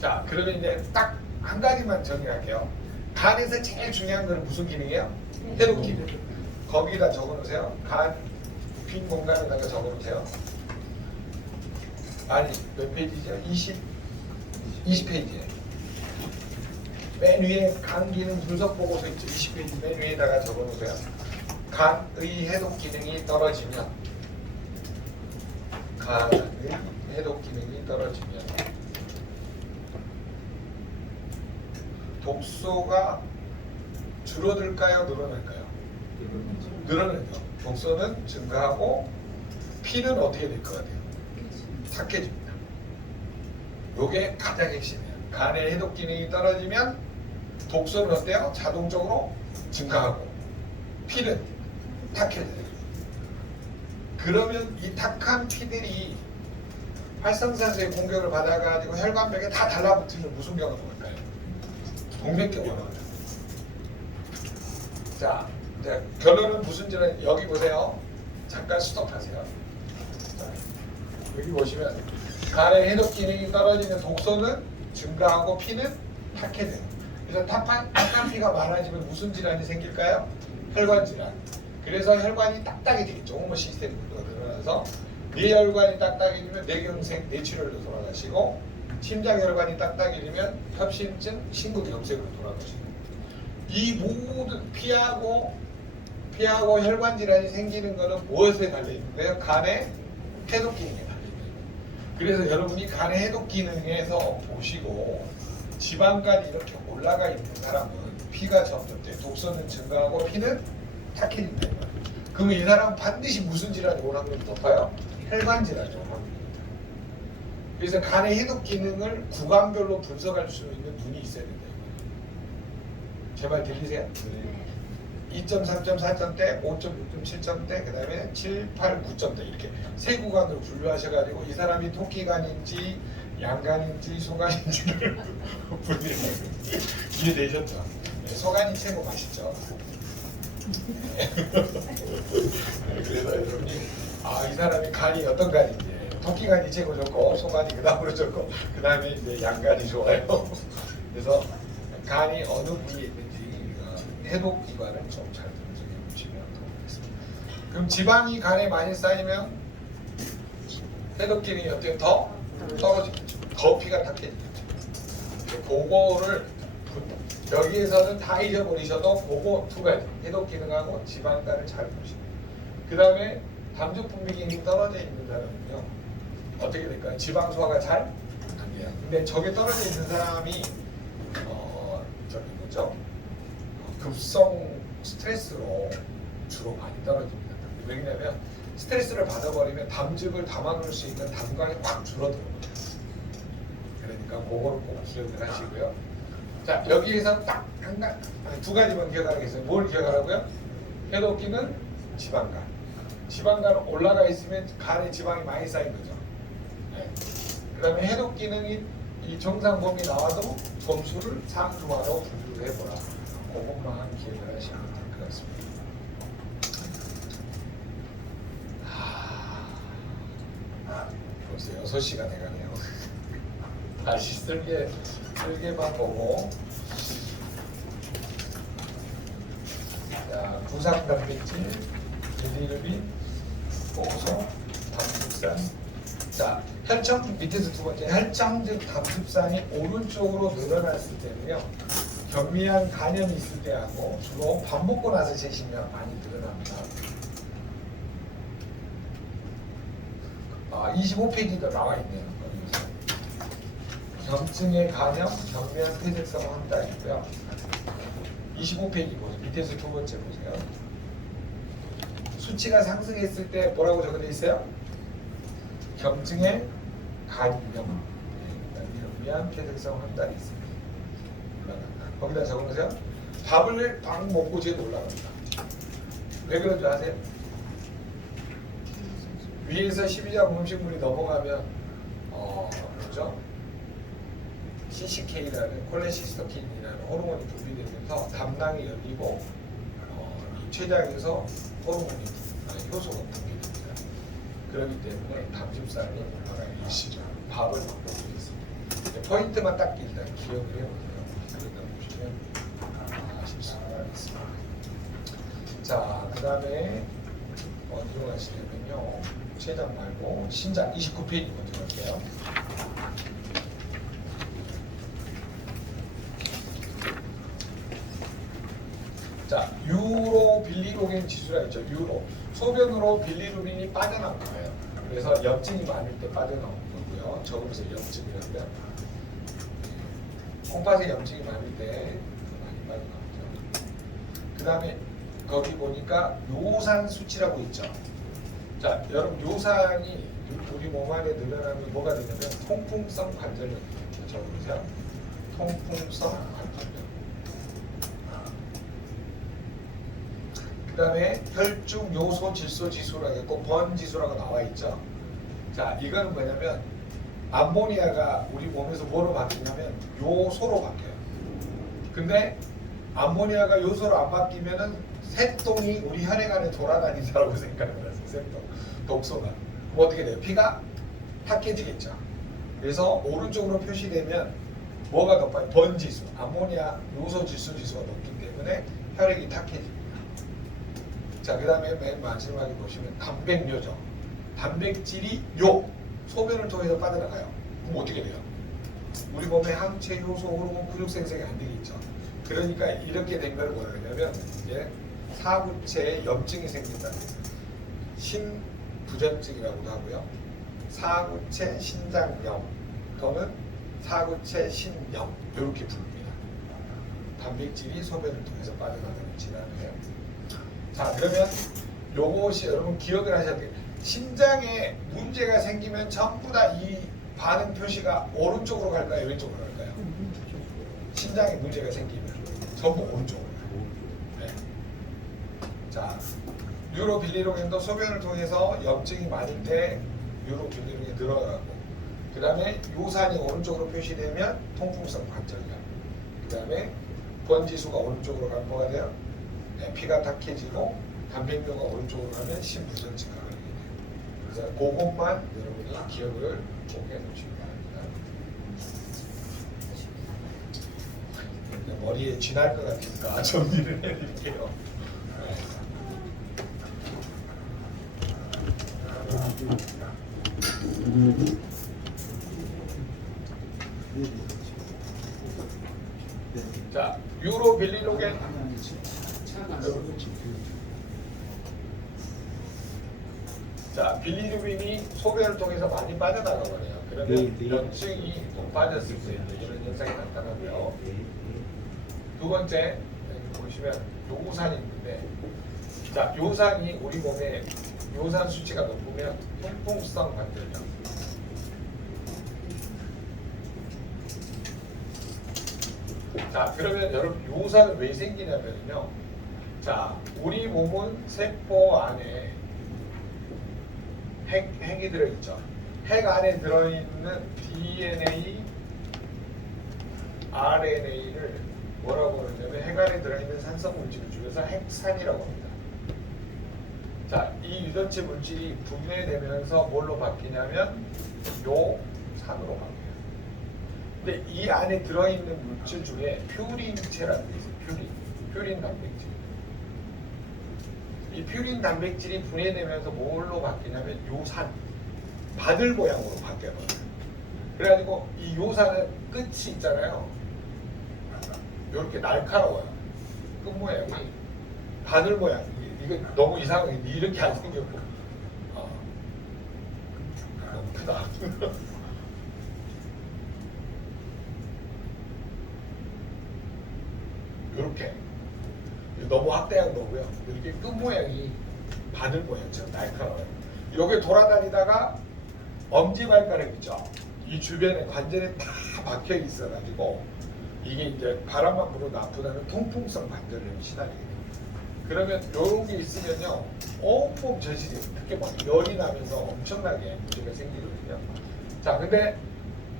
자, 그러면 이제 딱 한 가지만 정리할게요. 간에서 제일 중요한 거는 무슨 기능이에요? 해독 기능. 거기다 적어놓으세요. 간 빈 공간에다가 적어놓으세요. 아니 몇 페이지죠? 20페이지에 맨 위에 간 기능 분석 보고서 있죠. 20페이지 맨 위에다가 적어놓으세요. 간의 해독 기능이 떨어지면 간의 해독 기능이 떨어지면 독소가 줄어들까요? 늘어날까요? 늘어나죠. 독소는 증가하고 피는 어떻게 될 것 같아요? 탁해집니다. 요게 가장 핵심이에요. 간의 해독 기능이 떨어지면 독소는 어때요? 자동적으로 증가하고 피는 탁해져요. 그러면 이 탁한 피들이 활성산소의 공격을 받아가지고 혈관벽에 다 달라붙으면 무슨 병을 먹을까요? 동맥경화가 와요. 자, 이제 결론은 무슨 질환? 여기 보세요. 잠깐 스톱하세요. 자, 여기 보시면 간의 해독 기능이 떨어지면 독소는 증가하고 피는 탁해져요. 그래서 탁한 피가 많아지면 무슨 질환이 생길까요? 혈관 질환. 그래서 혈관이 딱딱해지겠죠. 호모 시스템이 늘어나서 뇌혈관이 딱딱해지면 뇌경색, 뇌출혈로 돌아가시고 심장혈관이 딱딱해지면 협심증, 심근경색으로 돌아가시고 이 모든 피하고 혈관 질환이 생기는 것은 무엇에 달려 있는 거예요? 간의 해독 기능에 달려 있는 거예요. 그래서 여러분이 간의 해독 기능에서 보시고 지방간이 이렇게 올라가 있는 사람은 피가 점점 독소는 증가하고 피는 탁해진다. 그러면 이 사람은 반드시 무슨 질환이 올 확률이 높아요? 혈관 질환이 올 확률이 높아요. 그래서 간의 해독 기능을 구간별로 분석할 수 있는 눈이 있어야 된다. 제 말 들리세요? 2.3점, 4점대, 5.6점, 7점대, 그 다음에 7, 8, 9점대 이렇게 세 구간으로 분류하셔가지고 이 사람이 토끼간인지 양간인지 소간인지를 분류해요. 이해되셨죠? 네, 소간이 최고 맛있죠. 그래서 여러분이 이 사람이 간이 어떤 간인지 토끼간이 최고 좋고 소간이 그 다음으로 좋고 그 다음에 이제 양간이 좋아요. 그래서 간이 어느 부위에 있는지 해독 기관을 좀 잘 분석해 보시면 도움되겠습니다. 그럼 지방이 간에 많이 쌓이면 해독 기능이 어떻게 더 떨어지겠죠. 더 피가 탁해지겠죠. 그거를 여기에서는 다 잊어버리셔도 그거 두 가지 해독 기능하고 지방간을 잘 보시면 그 다음에 담즙 분비 기능이 떨어져 있는 사람은요 어떻게 될까요? 지방 소화가 잘 안 돼요. 근데 저게 떨어져 있는 사람이 저기 뭐죠? 급성 스트레스로 주로 많이 떨어집니다. 왜냐면 스트레스를 받아버리면 담즙을 담아놓을 수 있는 담관이 확 줄어들어요. 그러니까 그거를 꼭 기억을 하시고요. 자, 여기에서 딱 두 가지만 기억하겠어요. 뭘 기억하라고요? 해독기는 지방간. 지방간 올라가 있으면 간에 지방이 많이 쌓인 거죠. 네. 그 다음에 해독 기능이 이 정상 범위 나와도 점수를 상중하로 분류를 해보라. 그것만 기억을 하시면 될 것 같습니다. 벌써 6시가 돼가네요. 다시 쓸게 설계만 보고 자, 구상 단백질, 빌리루빈, 효소, 담즙산. 자, 혈청 밑에서 두 번째 혈청증 담즙산이 오른쪽으로 늘어났을 때는요. 경미한 간염이 있을 때하고 주로 밥 먹고 나서 재시면 많이 늘어납니다. 25페이지도 나와 있네요. 염증의 간염, 경미한 폐색성 환자이고요. 25페이지 보세요. 밑에서 두 번째 보세요. 수치가 상승했을 때 뭐라고 적어져 있어요? 경증의 간염, 경미한 폐색성 환자가 있습니다. 올라간다. 거기다 적어놓으세요. 밥을 막 먹고 쟤도 올라갑니다. 왜 그런 줄 아세요? 위에서 12장 음식물이 넘어가면 뭐죠? CCK라는 콜레시스토킨이라는 호르몬이 분비되면서 담낭이 열리고 이 췌장에서 호르몬이 효소가 분비됩니다. 그렇기 때문에 담즙산이 올라가기 시죠. 밥을 먹고 있습니다. 포인트만 딱 일단 기억을 해보세요. 그러다 보시면 아실 수가 있습니다. 자, 그 다음에 어디로 가시냐면요. 췌장 말고 신장 29페이지 먼저 갈게요. 자, 유로 빌리로겐 지수라 있죠. 유로. 소변으로 빌리루빈이 빠져나온 거예요. 그래서 염증이 많을 때 빠져나온 거고요. 적으면서 염증이라면 콩팥에 염증이 많을 때 많이 빠져나오죠. 그 다음에 거기 보니까 요산 수치라고 있죠. 자, 여러분 요산이 우리 몸 안에 늘어나면 뭐가 되냐면 통풍성 관절염이에요. 적으세요. 통풍성 관절염. 그 다음에 혈중 요소 질소 지수라고 했고 번 지수라고 나와 있죠. 자, 이거는 뭐냐면 암모니아가 우리 몸에서 뭐로 바뀌냐면 요소로 바뀌어요. 근데 암모니아가 요소로 안 바뀌면은 새똥이 우리 혈액 안에 돌아다닌다고 생각을 하세요. 새똥, 독소가. 그럼 어떻게 돼요? 피가 탁해지겠죠. 그래서 오른쪽으로 표시되면 뭐가 높아요? 번 지수, 암모니아 요소 질소 지수가 높기 때문에 혈액이 탁해집니다. 자, 그 다음에 맨 마지막에 보시면 단백뇨죠. 단백질이 소변을 통해서 빠져나가요. 그럼 어떻게 돼요? 우리 몸에 항체, 효소, 호르몬, 근육 생성이 안 되겠죠. 그러니까 이렇게 된 걸 뭐라 그러냐면 이제 사구체에 염증이 생긴다는 거예요. 신부전증이라고도 하고요. 사구체 신장염 또는 사구체 신염 이렇게 부릅니다. 단백질이 소변을 통해서 빠져나가는 질환이에요. 자, 그러면 요것이 여러분 기억을 하셔야 돼요. 심장에 문제가 생기면 전부 다 이 반응 표시가 오른쪽으로 갈까요? 왼쪽으로 갈까요? 심장에 문제가 생기면 전부 오른쪽으로 가요. 네. 자, 뉴로빌리로겐도 소변을 통해서 염증이 많을 때 뉴로빌리로겐이 들어가고, 그 다음에 요산이 오른쪽으로 표시되면 통풍성 관절염, 그 다음에 번지수가 오른쪽으로 가면 뭐가 돼요? 네, 피가 탁해지고 단백뇨가 오른쪽으로 가면 신부전증가 걸리게 돼요. 그래서 그것만 여러분이 기억을 꼭 해놓으시기 바랍니다. 머리에 쥐날 것 같으니까 정리를 해드릴게요. 자, 유로빌리로겐. 자, 빌리루빈이 소변을 통해서 많이 빠져나가거든요. 그러면 염증이 높아졌을 때 이런 현상이 나타나고요. 두 번째, 여기 보시면 요산이 있는데, 자, 요산이 우리 몸에 요산 수치가 높으면 통풍성 관절염. 자, 그러면 여러분 요산은 왜 생기냐면요. 자, 우리 몸은 세포 안에 핵이 들어있죠. 핵 안에 들어있는 DNA, RNA를 뭐라고 그러냐면 핵 안에 들어있는 산성 물질을 줄여서 핵산이라고 합니다. 자, 이 유전체 물질이 분해되면서 뭘로 바뀌냐면 요 산으로 바뀌어요. 근데 이 안에 들어있는 물질 중에 퓨린체라는 게 있어요. 퓨린 단백질. 이 퓨린 단백질이 분해되면서 뭘로 바뀌냐면 요산, 바늘 모양으로 바뀌어요. 그래가지고 이 요산은 끝이 있잖아요. 이렇게 날카로워요. 끝 모양이 바늘 모양. 이거 너무 이상하게 이렇게 안 생겼고 너무 크다. 이렇게 너무 확대한 거고요. 이렇게 끝 모양이 바늘 모양처럼 날카로워요. 여기 돌아다니다가 엄지발가락 있죠. 이 주변에 관절에 다 박혀 있어가지고 이게 이제 바람만 불어도 아프다는 통풍성 관절염이 시달리게 돼요. 그러면 이런 게 있으면요, 온몸 전신이 특히 막 열이 나면서 엄청나게 문제가 생기거든요. 자, 근데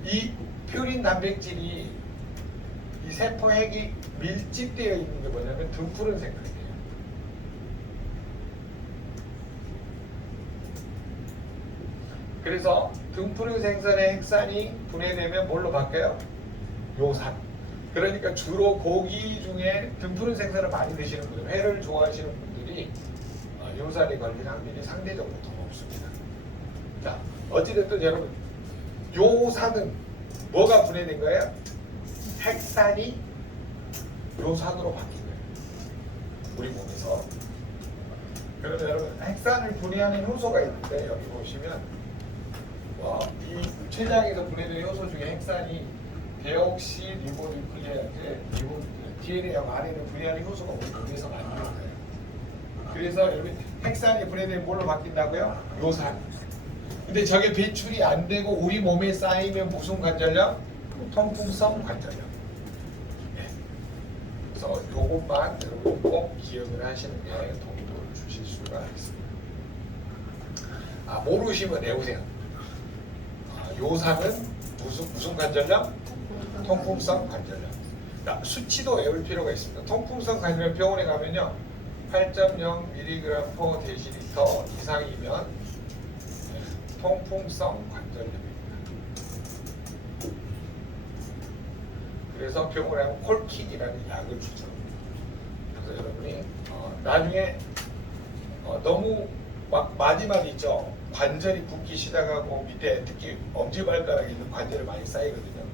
이 퓨린 단백질이 이 세포핵이 밀집되어 있는 게 뭐냐면 등푸른 생각이에요. 그래서 등푸른 생선의 핵산이 분해되면 뭘로 바뀌어요? 요산. 그러니까 주로 고기 중에 등푸른 생선을 많이 드시는 분들, 회를 좋아하시는 분들이 요산에 걸릴 확률이 상대적으로 더 높습니다. 자, 어찌됐든 여러분, 요산은 뭐가 분해된 거예요? 핵산이 요산으로 바뀐 거예요. 우리 몸에서. 그러면 여러분, 핵산을 분해하는 효소가 있는데 여기 보시면 이 췌장에서 분해되는 효소 중에 핵산이 데옥시 리보뉴클레아제, DNA하고 RNA를 분해하는 효소가 우리 몸에서 만드는 거예요. 그래서 여러분, 핵산이 분해되면 뭘로 바뀐다고요? 요산. 근데 저게 배출이 안 되고 우리 몸에 쌓이면 무슨 관절염? 통풍성 관절염. 그래서 요것만 여러분 꼭 기억을 하시는 게 도움을 주실 수가 있습니다. 모르시면 외우세요. 요산은 무슨 관절염? 통풍성 관절염. 수치도 외울 필요가 있습니다. 통풍성 관절염 병원에 가면요, 8.0mg/dL 이상이면 통풍성 관절염입니다. 그래서 병원에 가면 콜킨이라는 약을 주죠. 그래서 여러분이 나중에 너무 막 마디마디 있죠. 관절이 붓기 시작하고 밑에 특히 엄지발가락에 있는 관절이 많이 쌓이거든요.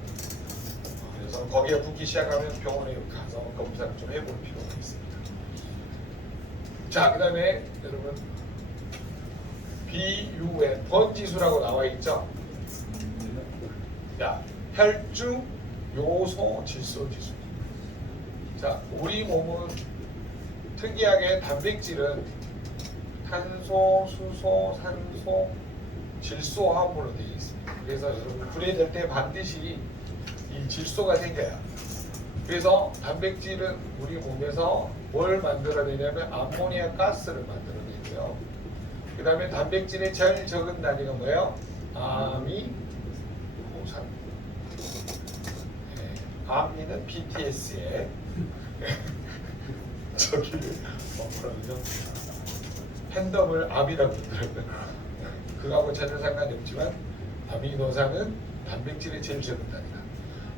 그래서 거기에 붓기 시작하면 병원에 가서 검사를 좀 해볼 필요가 있습니다. 자, 그 다음에 여러분 BUN 번지수라고 나와 있죠. 자, 혈중 요소 질소 지수. 자, 우리 몸은 특이하게 단백질은 탄소, 수소, 산소, 질소 화합물로 되어 있습니다. 그래서 여러분 분해될 때 반드시 이 질소가 생겨요. 그래서 단백질은 우리 몸에서 뭘 만들어내냐면 암모니아 가스를 만들어내고요. 그 다음에 단백질의 제일 적은 단위가 뭐예요? 아미노산. 아미는 BTS의 저기를 뭐라고요? 팬덤을 아미라고 그러더라고요. 그거하고 전혀 상관이 없지만 아미노산은 단백질의 제일 적은 단위다.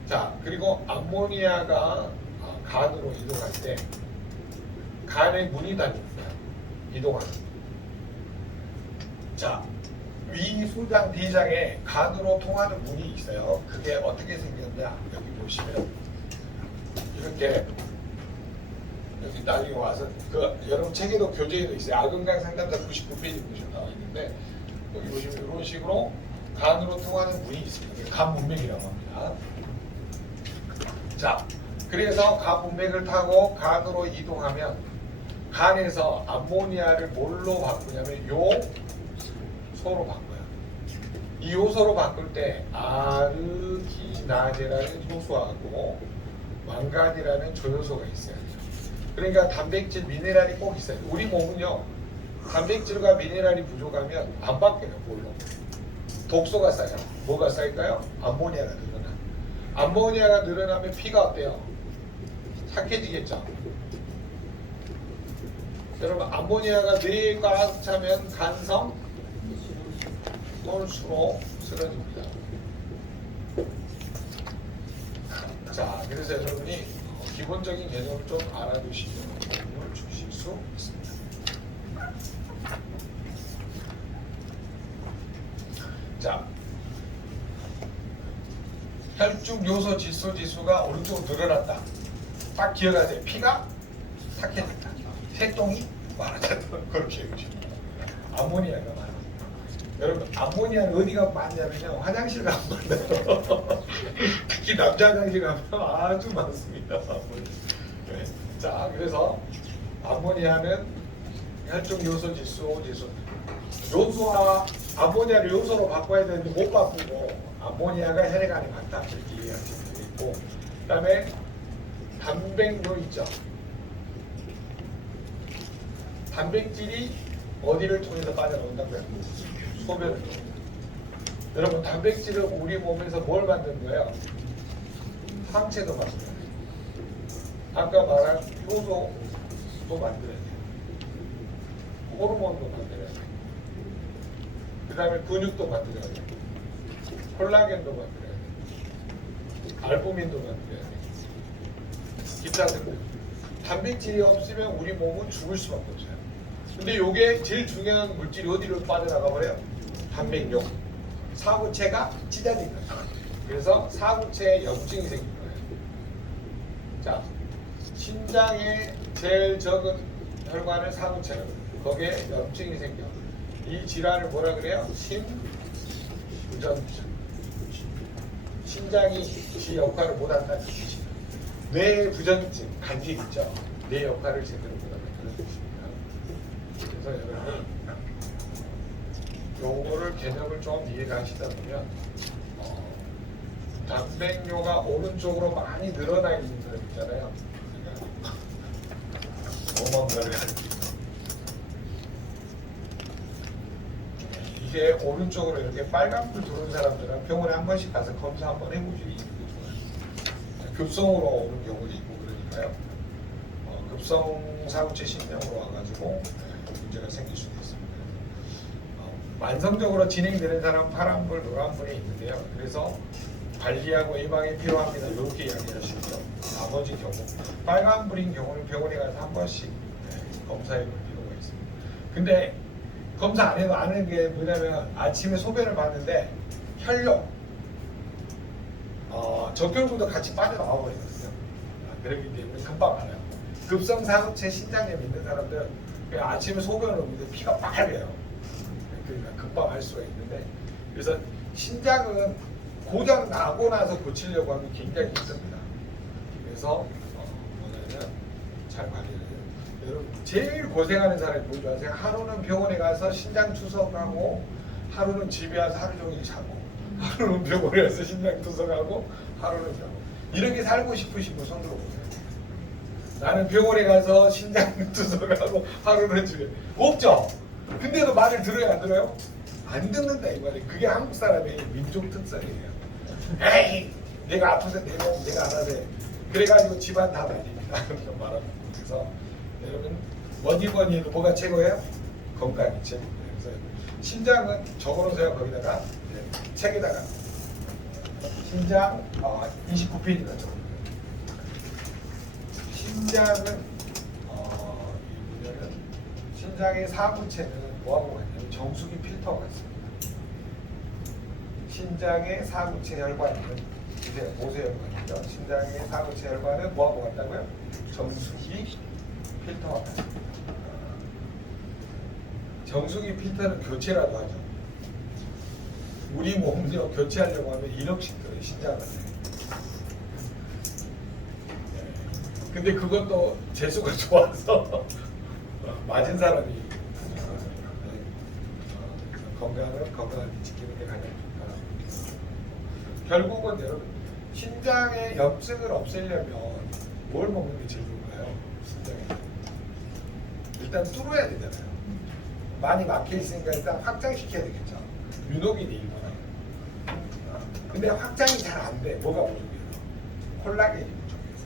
자, 그리고 암모니아가 간으로 이동할 때 간의 문이 닫힙니다. 이동하는. 자, 위소장 대장에 간으로 통하는 문이 있어요. 그게 어떻게 생겼냐? 여기 보시면 이렇게 여기 나중에 와서 여러분 책에도 교재에도 있어요. 아건강 상담사 99페이지 보시면 나와 있는데 여기 보시면 이런 식으로 간으로 통하는 문이 있습니다. 간 문맥이라고 합니다. 자, 그래서 간 문맥을 타고 간으로 이동하면 간에서 암모니아를 뭘로 바꾸냐면 요소로 바꿔요. 이 요소로 바꿀 때 아르기나제라는 효소하고 망간이라는 조효소가 있어야 돼요. 그러니까 단백질, 미네랄이 꼭 있어요. 우리 몸은요, 단백질과 미네랄이 부족하면 안 바뀌어요. 뭘로? 독소가 쌓여요. 뭐가 쌓일까요? 암모니아가 늘어나. 암모니아가 늘어나면 피가 어때요? 착해지겠죠. 여러분, 암모니아가 뇌에 꽉 차면 간성 똘수로 쓰러집니다. 자, 그래서 여러분이 기본적인 개념을 좀 알아두시면 도움을 주실 수 있습니다. 자, 혈중 요소 질소 지수가 오른쪽으로 늘어났다. 딱 기억하세요. 피가 탁해진다. 새똥이 많아졌다. 그렇게 해주십니다. 암모니아가 많아. 여러분, 암모니아는 어디가 많냐면요, 화장실 가면 많아요. 특히 남자 화장실 가면 아주 많습니다. 암모니아. 네. 자, 그래서 암모니아는 혈중 요소 지수 요소와 암모니아를 요소로 바꿔야 되는데 못 바꾸고 암모니아가 혈액 안에 많다 이렇게 이해하시면 되겠고, 그다음에 단백뇨 있죠. 단백질이 어디를 통해서 빠져나온다고요? 소변을 통해서. 여러분, 단백질은 우리 몸에서 뭘 만드는 거예요? 항체도 만들어요. 아까 말한 효소도 만들어야 돼요. 호르몬도 만들어야 돼요. 그 다음에 근육도 만들어야 돼요. 콜라겐도 만들어야 돼요. 알부민도 만들어야 돼요. 기타 등등. 단백질이 없으면 우리 몸은 죽을 수밖에 없어요. 근데 이게 제일 중요한 물질이 어디로 빠져나가 버려요? 단백뇨. 사구체가 찢어진 거예요. 그래서 사구체에 염증이 생긴 거예요. 자, 신장에 제일 적은 혈관을 사구체라고 해요. 거기에 염증이 생겨. 이 질환을 뭐라 그래요? 심부전증. 신장이 지 역할을 못한다는 뜻이죠. 뇌 부전증, 간질 있죠. 뇌 역할을 제대로 못한다는 그런 뜻입니다. 그래서 여러분, 요거를 개념을 좀 이해가 하시다 보면 단백뇨가 오른쪽으로 많이 늘어나 있는 사람 있잖아요. 뭔가를 이게 오른쪽으로 이렇게 빨간불 들어온 사람들은 병원에 한 번씩 가서 검사 한번 해보시는 게 좋아요. 급성으로 오는 경우도 있고 그러니까요. 급성 사구체 신장으로 와가지고 문제가 생길 수도 있습니다. 만성적으로 진행되는 사람은 파란불, 노란불이 있는데요. 그래서 관리하고 예방이 필요합니다. 이렇게 이야기하시고요. 나머지 경우 빨간불인 경우는 병원에 가서 한 번씩 검사해 볼 필요가 있습니다. 근데 검사 안 해도 아는 게 뭐냐면 아침에 소변을 봤는데 혈뇨, 적혈구도 같이 빠져나와 버리거든요. 그렇기 때문에 금방 알아요. 급성 사구체 신장염 있는 사람들은 그냥 아침에 소변을 보는데 피가 빨개요. 그러니까 금방 알 수가 있는데, 그래서 신장은 고장 나고 나서 고치려고 하면 굉장히 힘듭니다. 그래서 뭐냐면 잘 관리를 해요. 여러분, 제일 고생하는 사람이 뭔지 아세요? 하루는 병원에 가서 신장 투석하고, 하루는 집에 와서 하루 종일 자고, 하루는 병원에 가서 신장 투석하고, 하루는 자고. 이렇게 살고 싶으시면 손 들어보세요. 나는 병원에 가서 신장 투석하고 하루는 집에. 없죠? 근데도 말을 들어요, 안 들어요? 안 듣는다 이 말이에요. 그게 한국 사람의 민족 특성이에요. 에이, 내가 아파서 내 몸 내가 알아서 해. 그래가지고 집안 다 말립니다. 그렇게 말합니다. 그래서 여러분, 뭐니 해도 뭐가 최고예요? 건강이 최고예요. 그래서 신장은 적어놓으세요. 거기다가 책에다가 신장 29페이지가 적어놓으세요. 신장은 신장의 사구체는 뭐하고 같냐면 정수기 필터가 있습니다. 신장의 사구체 혈관은 보세 혈관이죠. 신장의 사구체 혈관은 뭐하고 같다고요? 정수기 필터가 같습니다. 정수기 필터는 교체라도 하죠. 우리 몸을요 교체하려고 하면 1억씩 들어요. 신장을. 근데 그것도 재수가 좋아서 맞은 사람이 건강을 지키는 게 가장 좋다. 결국은 여러분, 신장의 염증을 없애려면 뭘 먹는 게 제일 좋을까요? 신장에 일단 뚫어야 되잖아요. 많이 막혀 있으니까 일단 확장시켜야 되겠죠. 윤호기는 일본에. 근데 확장이 잘 안 돼. 뭐가 부족해요? 콜라겐이 부족해서.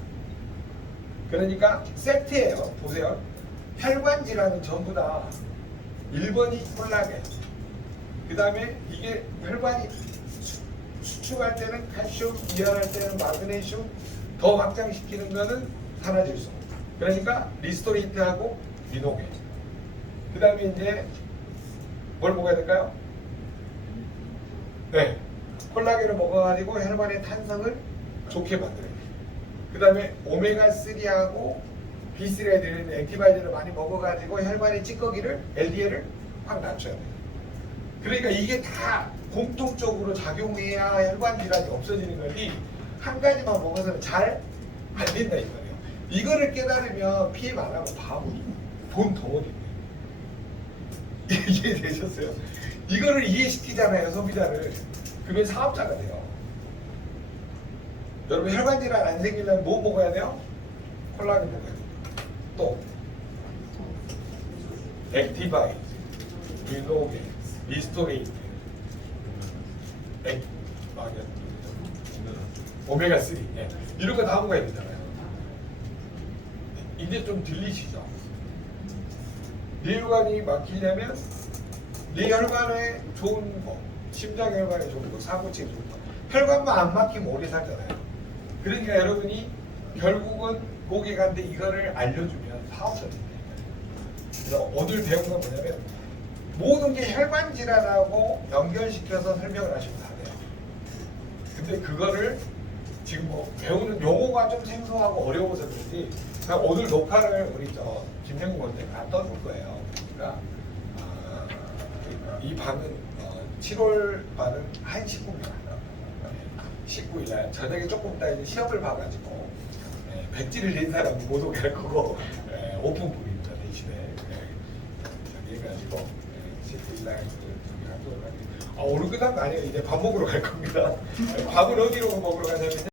그러니까 세트예요. 보세요. 혈관 질환은 전부 다 1번이 콜라겐, 그 다음에 이게 혈관이 수축할 때는 칼슘, 이완할 때는 마그네슘, 더 확장시키는 거는 산화질소. 그러니까 리스토레이트하고 리노게. 그 다음에 이제 뭘 먹어야 될까요? 네, 콜라겐을 먹어가지고 혈관의 탄성을 좋게 만들어요. 그 다음에 오메가3하고 B3가 들어있는 액티바이저를 많이 먹어가지고 혈관의 찌꺼기를 LDL을 확 낮춰야 돼요. 그러니까 이게 다 공통적으로 작용해야 혈관 질환이 없어지는 거지 한 가지만 먹어서는 잘 안 된다 이 말이에요. 이거를 깨달으면 피해 안 하고 바보 돈 덩어리네. 이해되셨어요? 이거를 이해시키잖아요 소비자를. 그러면 사업자가 돼요. 여러분 혈관 질환 안 생기려면 뭐 먹어야 돼요? 콜라겐 먹어야 돼요. 또 액티바이트, 리노게, 리스토레이트, 오메가3 예. 이런 거 다 먹어야 되잖아요. 이제 좀 들리시죠? 뇌 혈관이 막히려면 뇌 혈관에 좋은 거, 심장 혈관에 좋은 거, 사고치에 좋은 거, 혈관만 안 막히면 오래 살잖아요. 그러니까 여러분이 결국은 고객한테 이거를 알려주면 사업자 된다니까요. 그래서 오늘 배운 건 뭐냐면 모든 게 혈관 질환하고 연결시켜서 설명을 하시면 다 돼요. 근데 그거를 지금 뭐 배우는 용어가 좀 생소하고 어려워서 그런지 그냥 오늘 녹화를 우리 김영국 원장님 다 떠줄 거예요. 그러니까 이 반은 7월 반은 한 19일 19일날 저녁에 조금 이따 이제 시험을 봐가지고 백지를 낸 사람이 못 오게 할 거고 오픈북입니다 대신에 저기 해가지고 19일날 오늘 끝난 거 아니에요. 이제 밥 먹으러 갈 겁니다. 밥은 어디로 먹으러 가냐면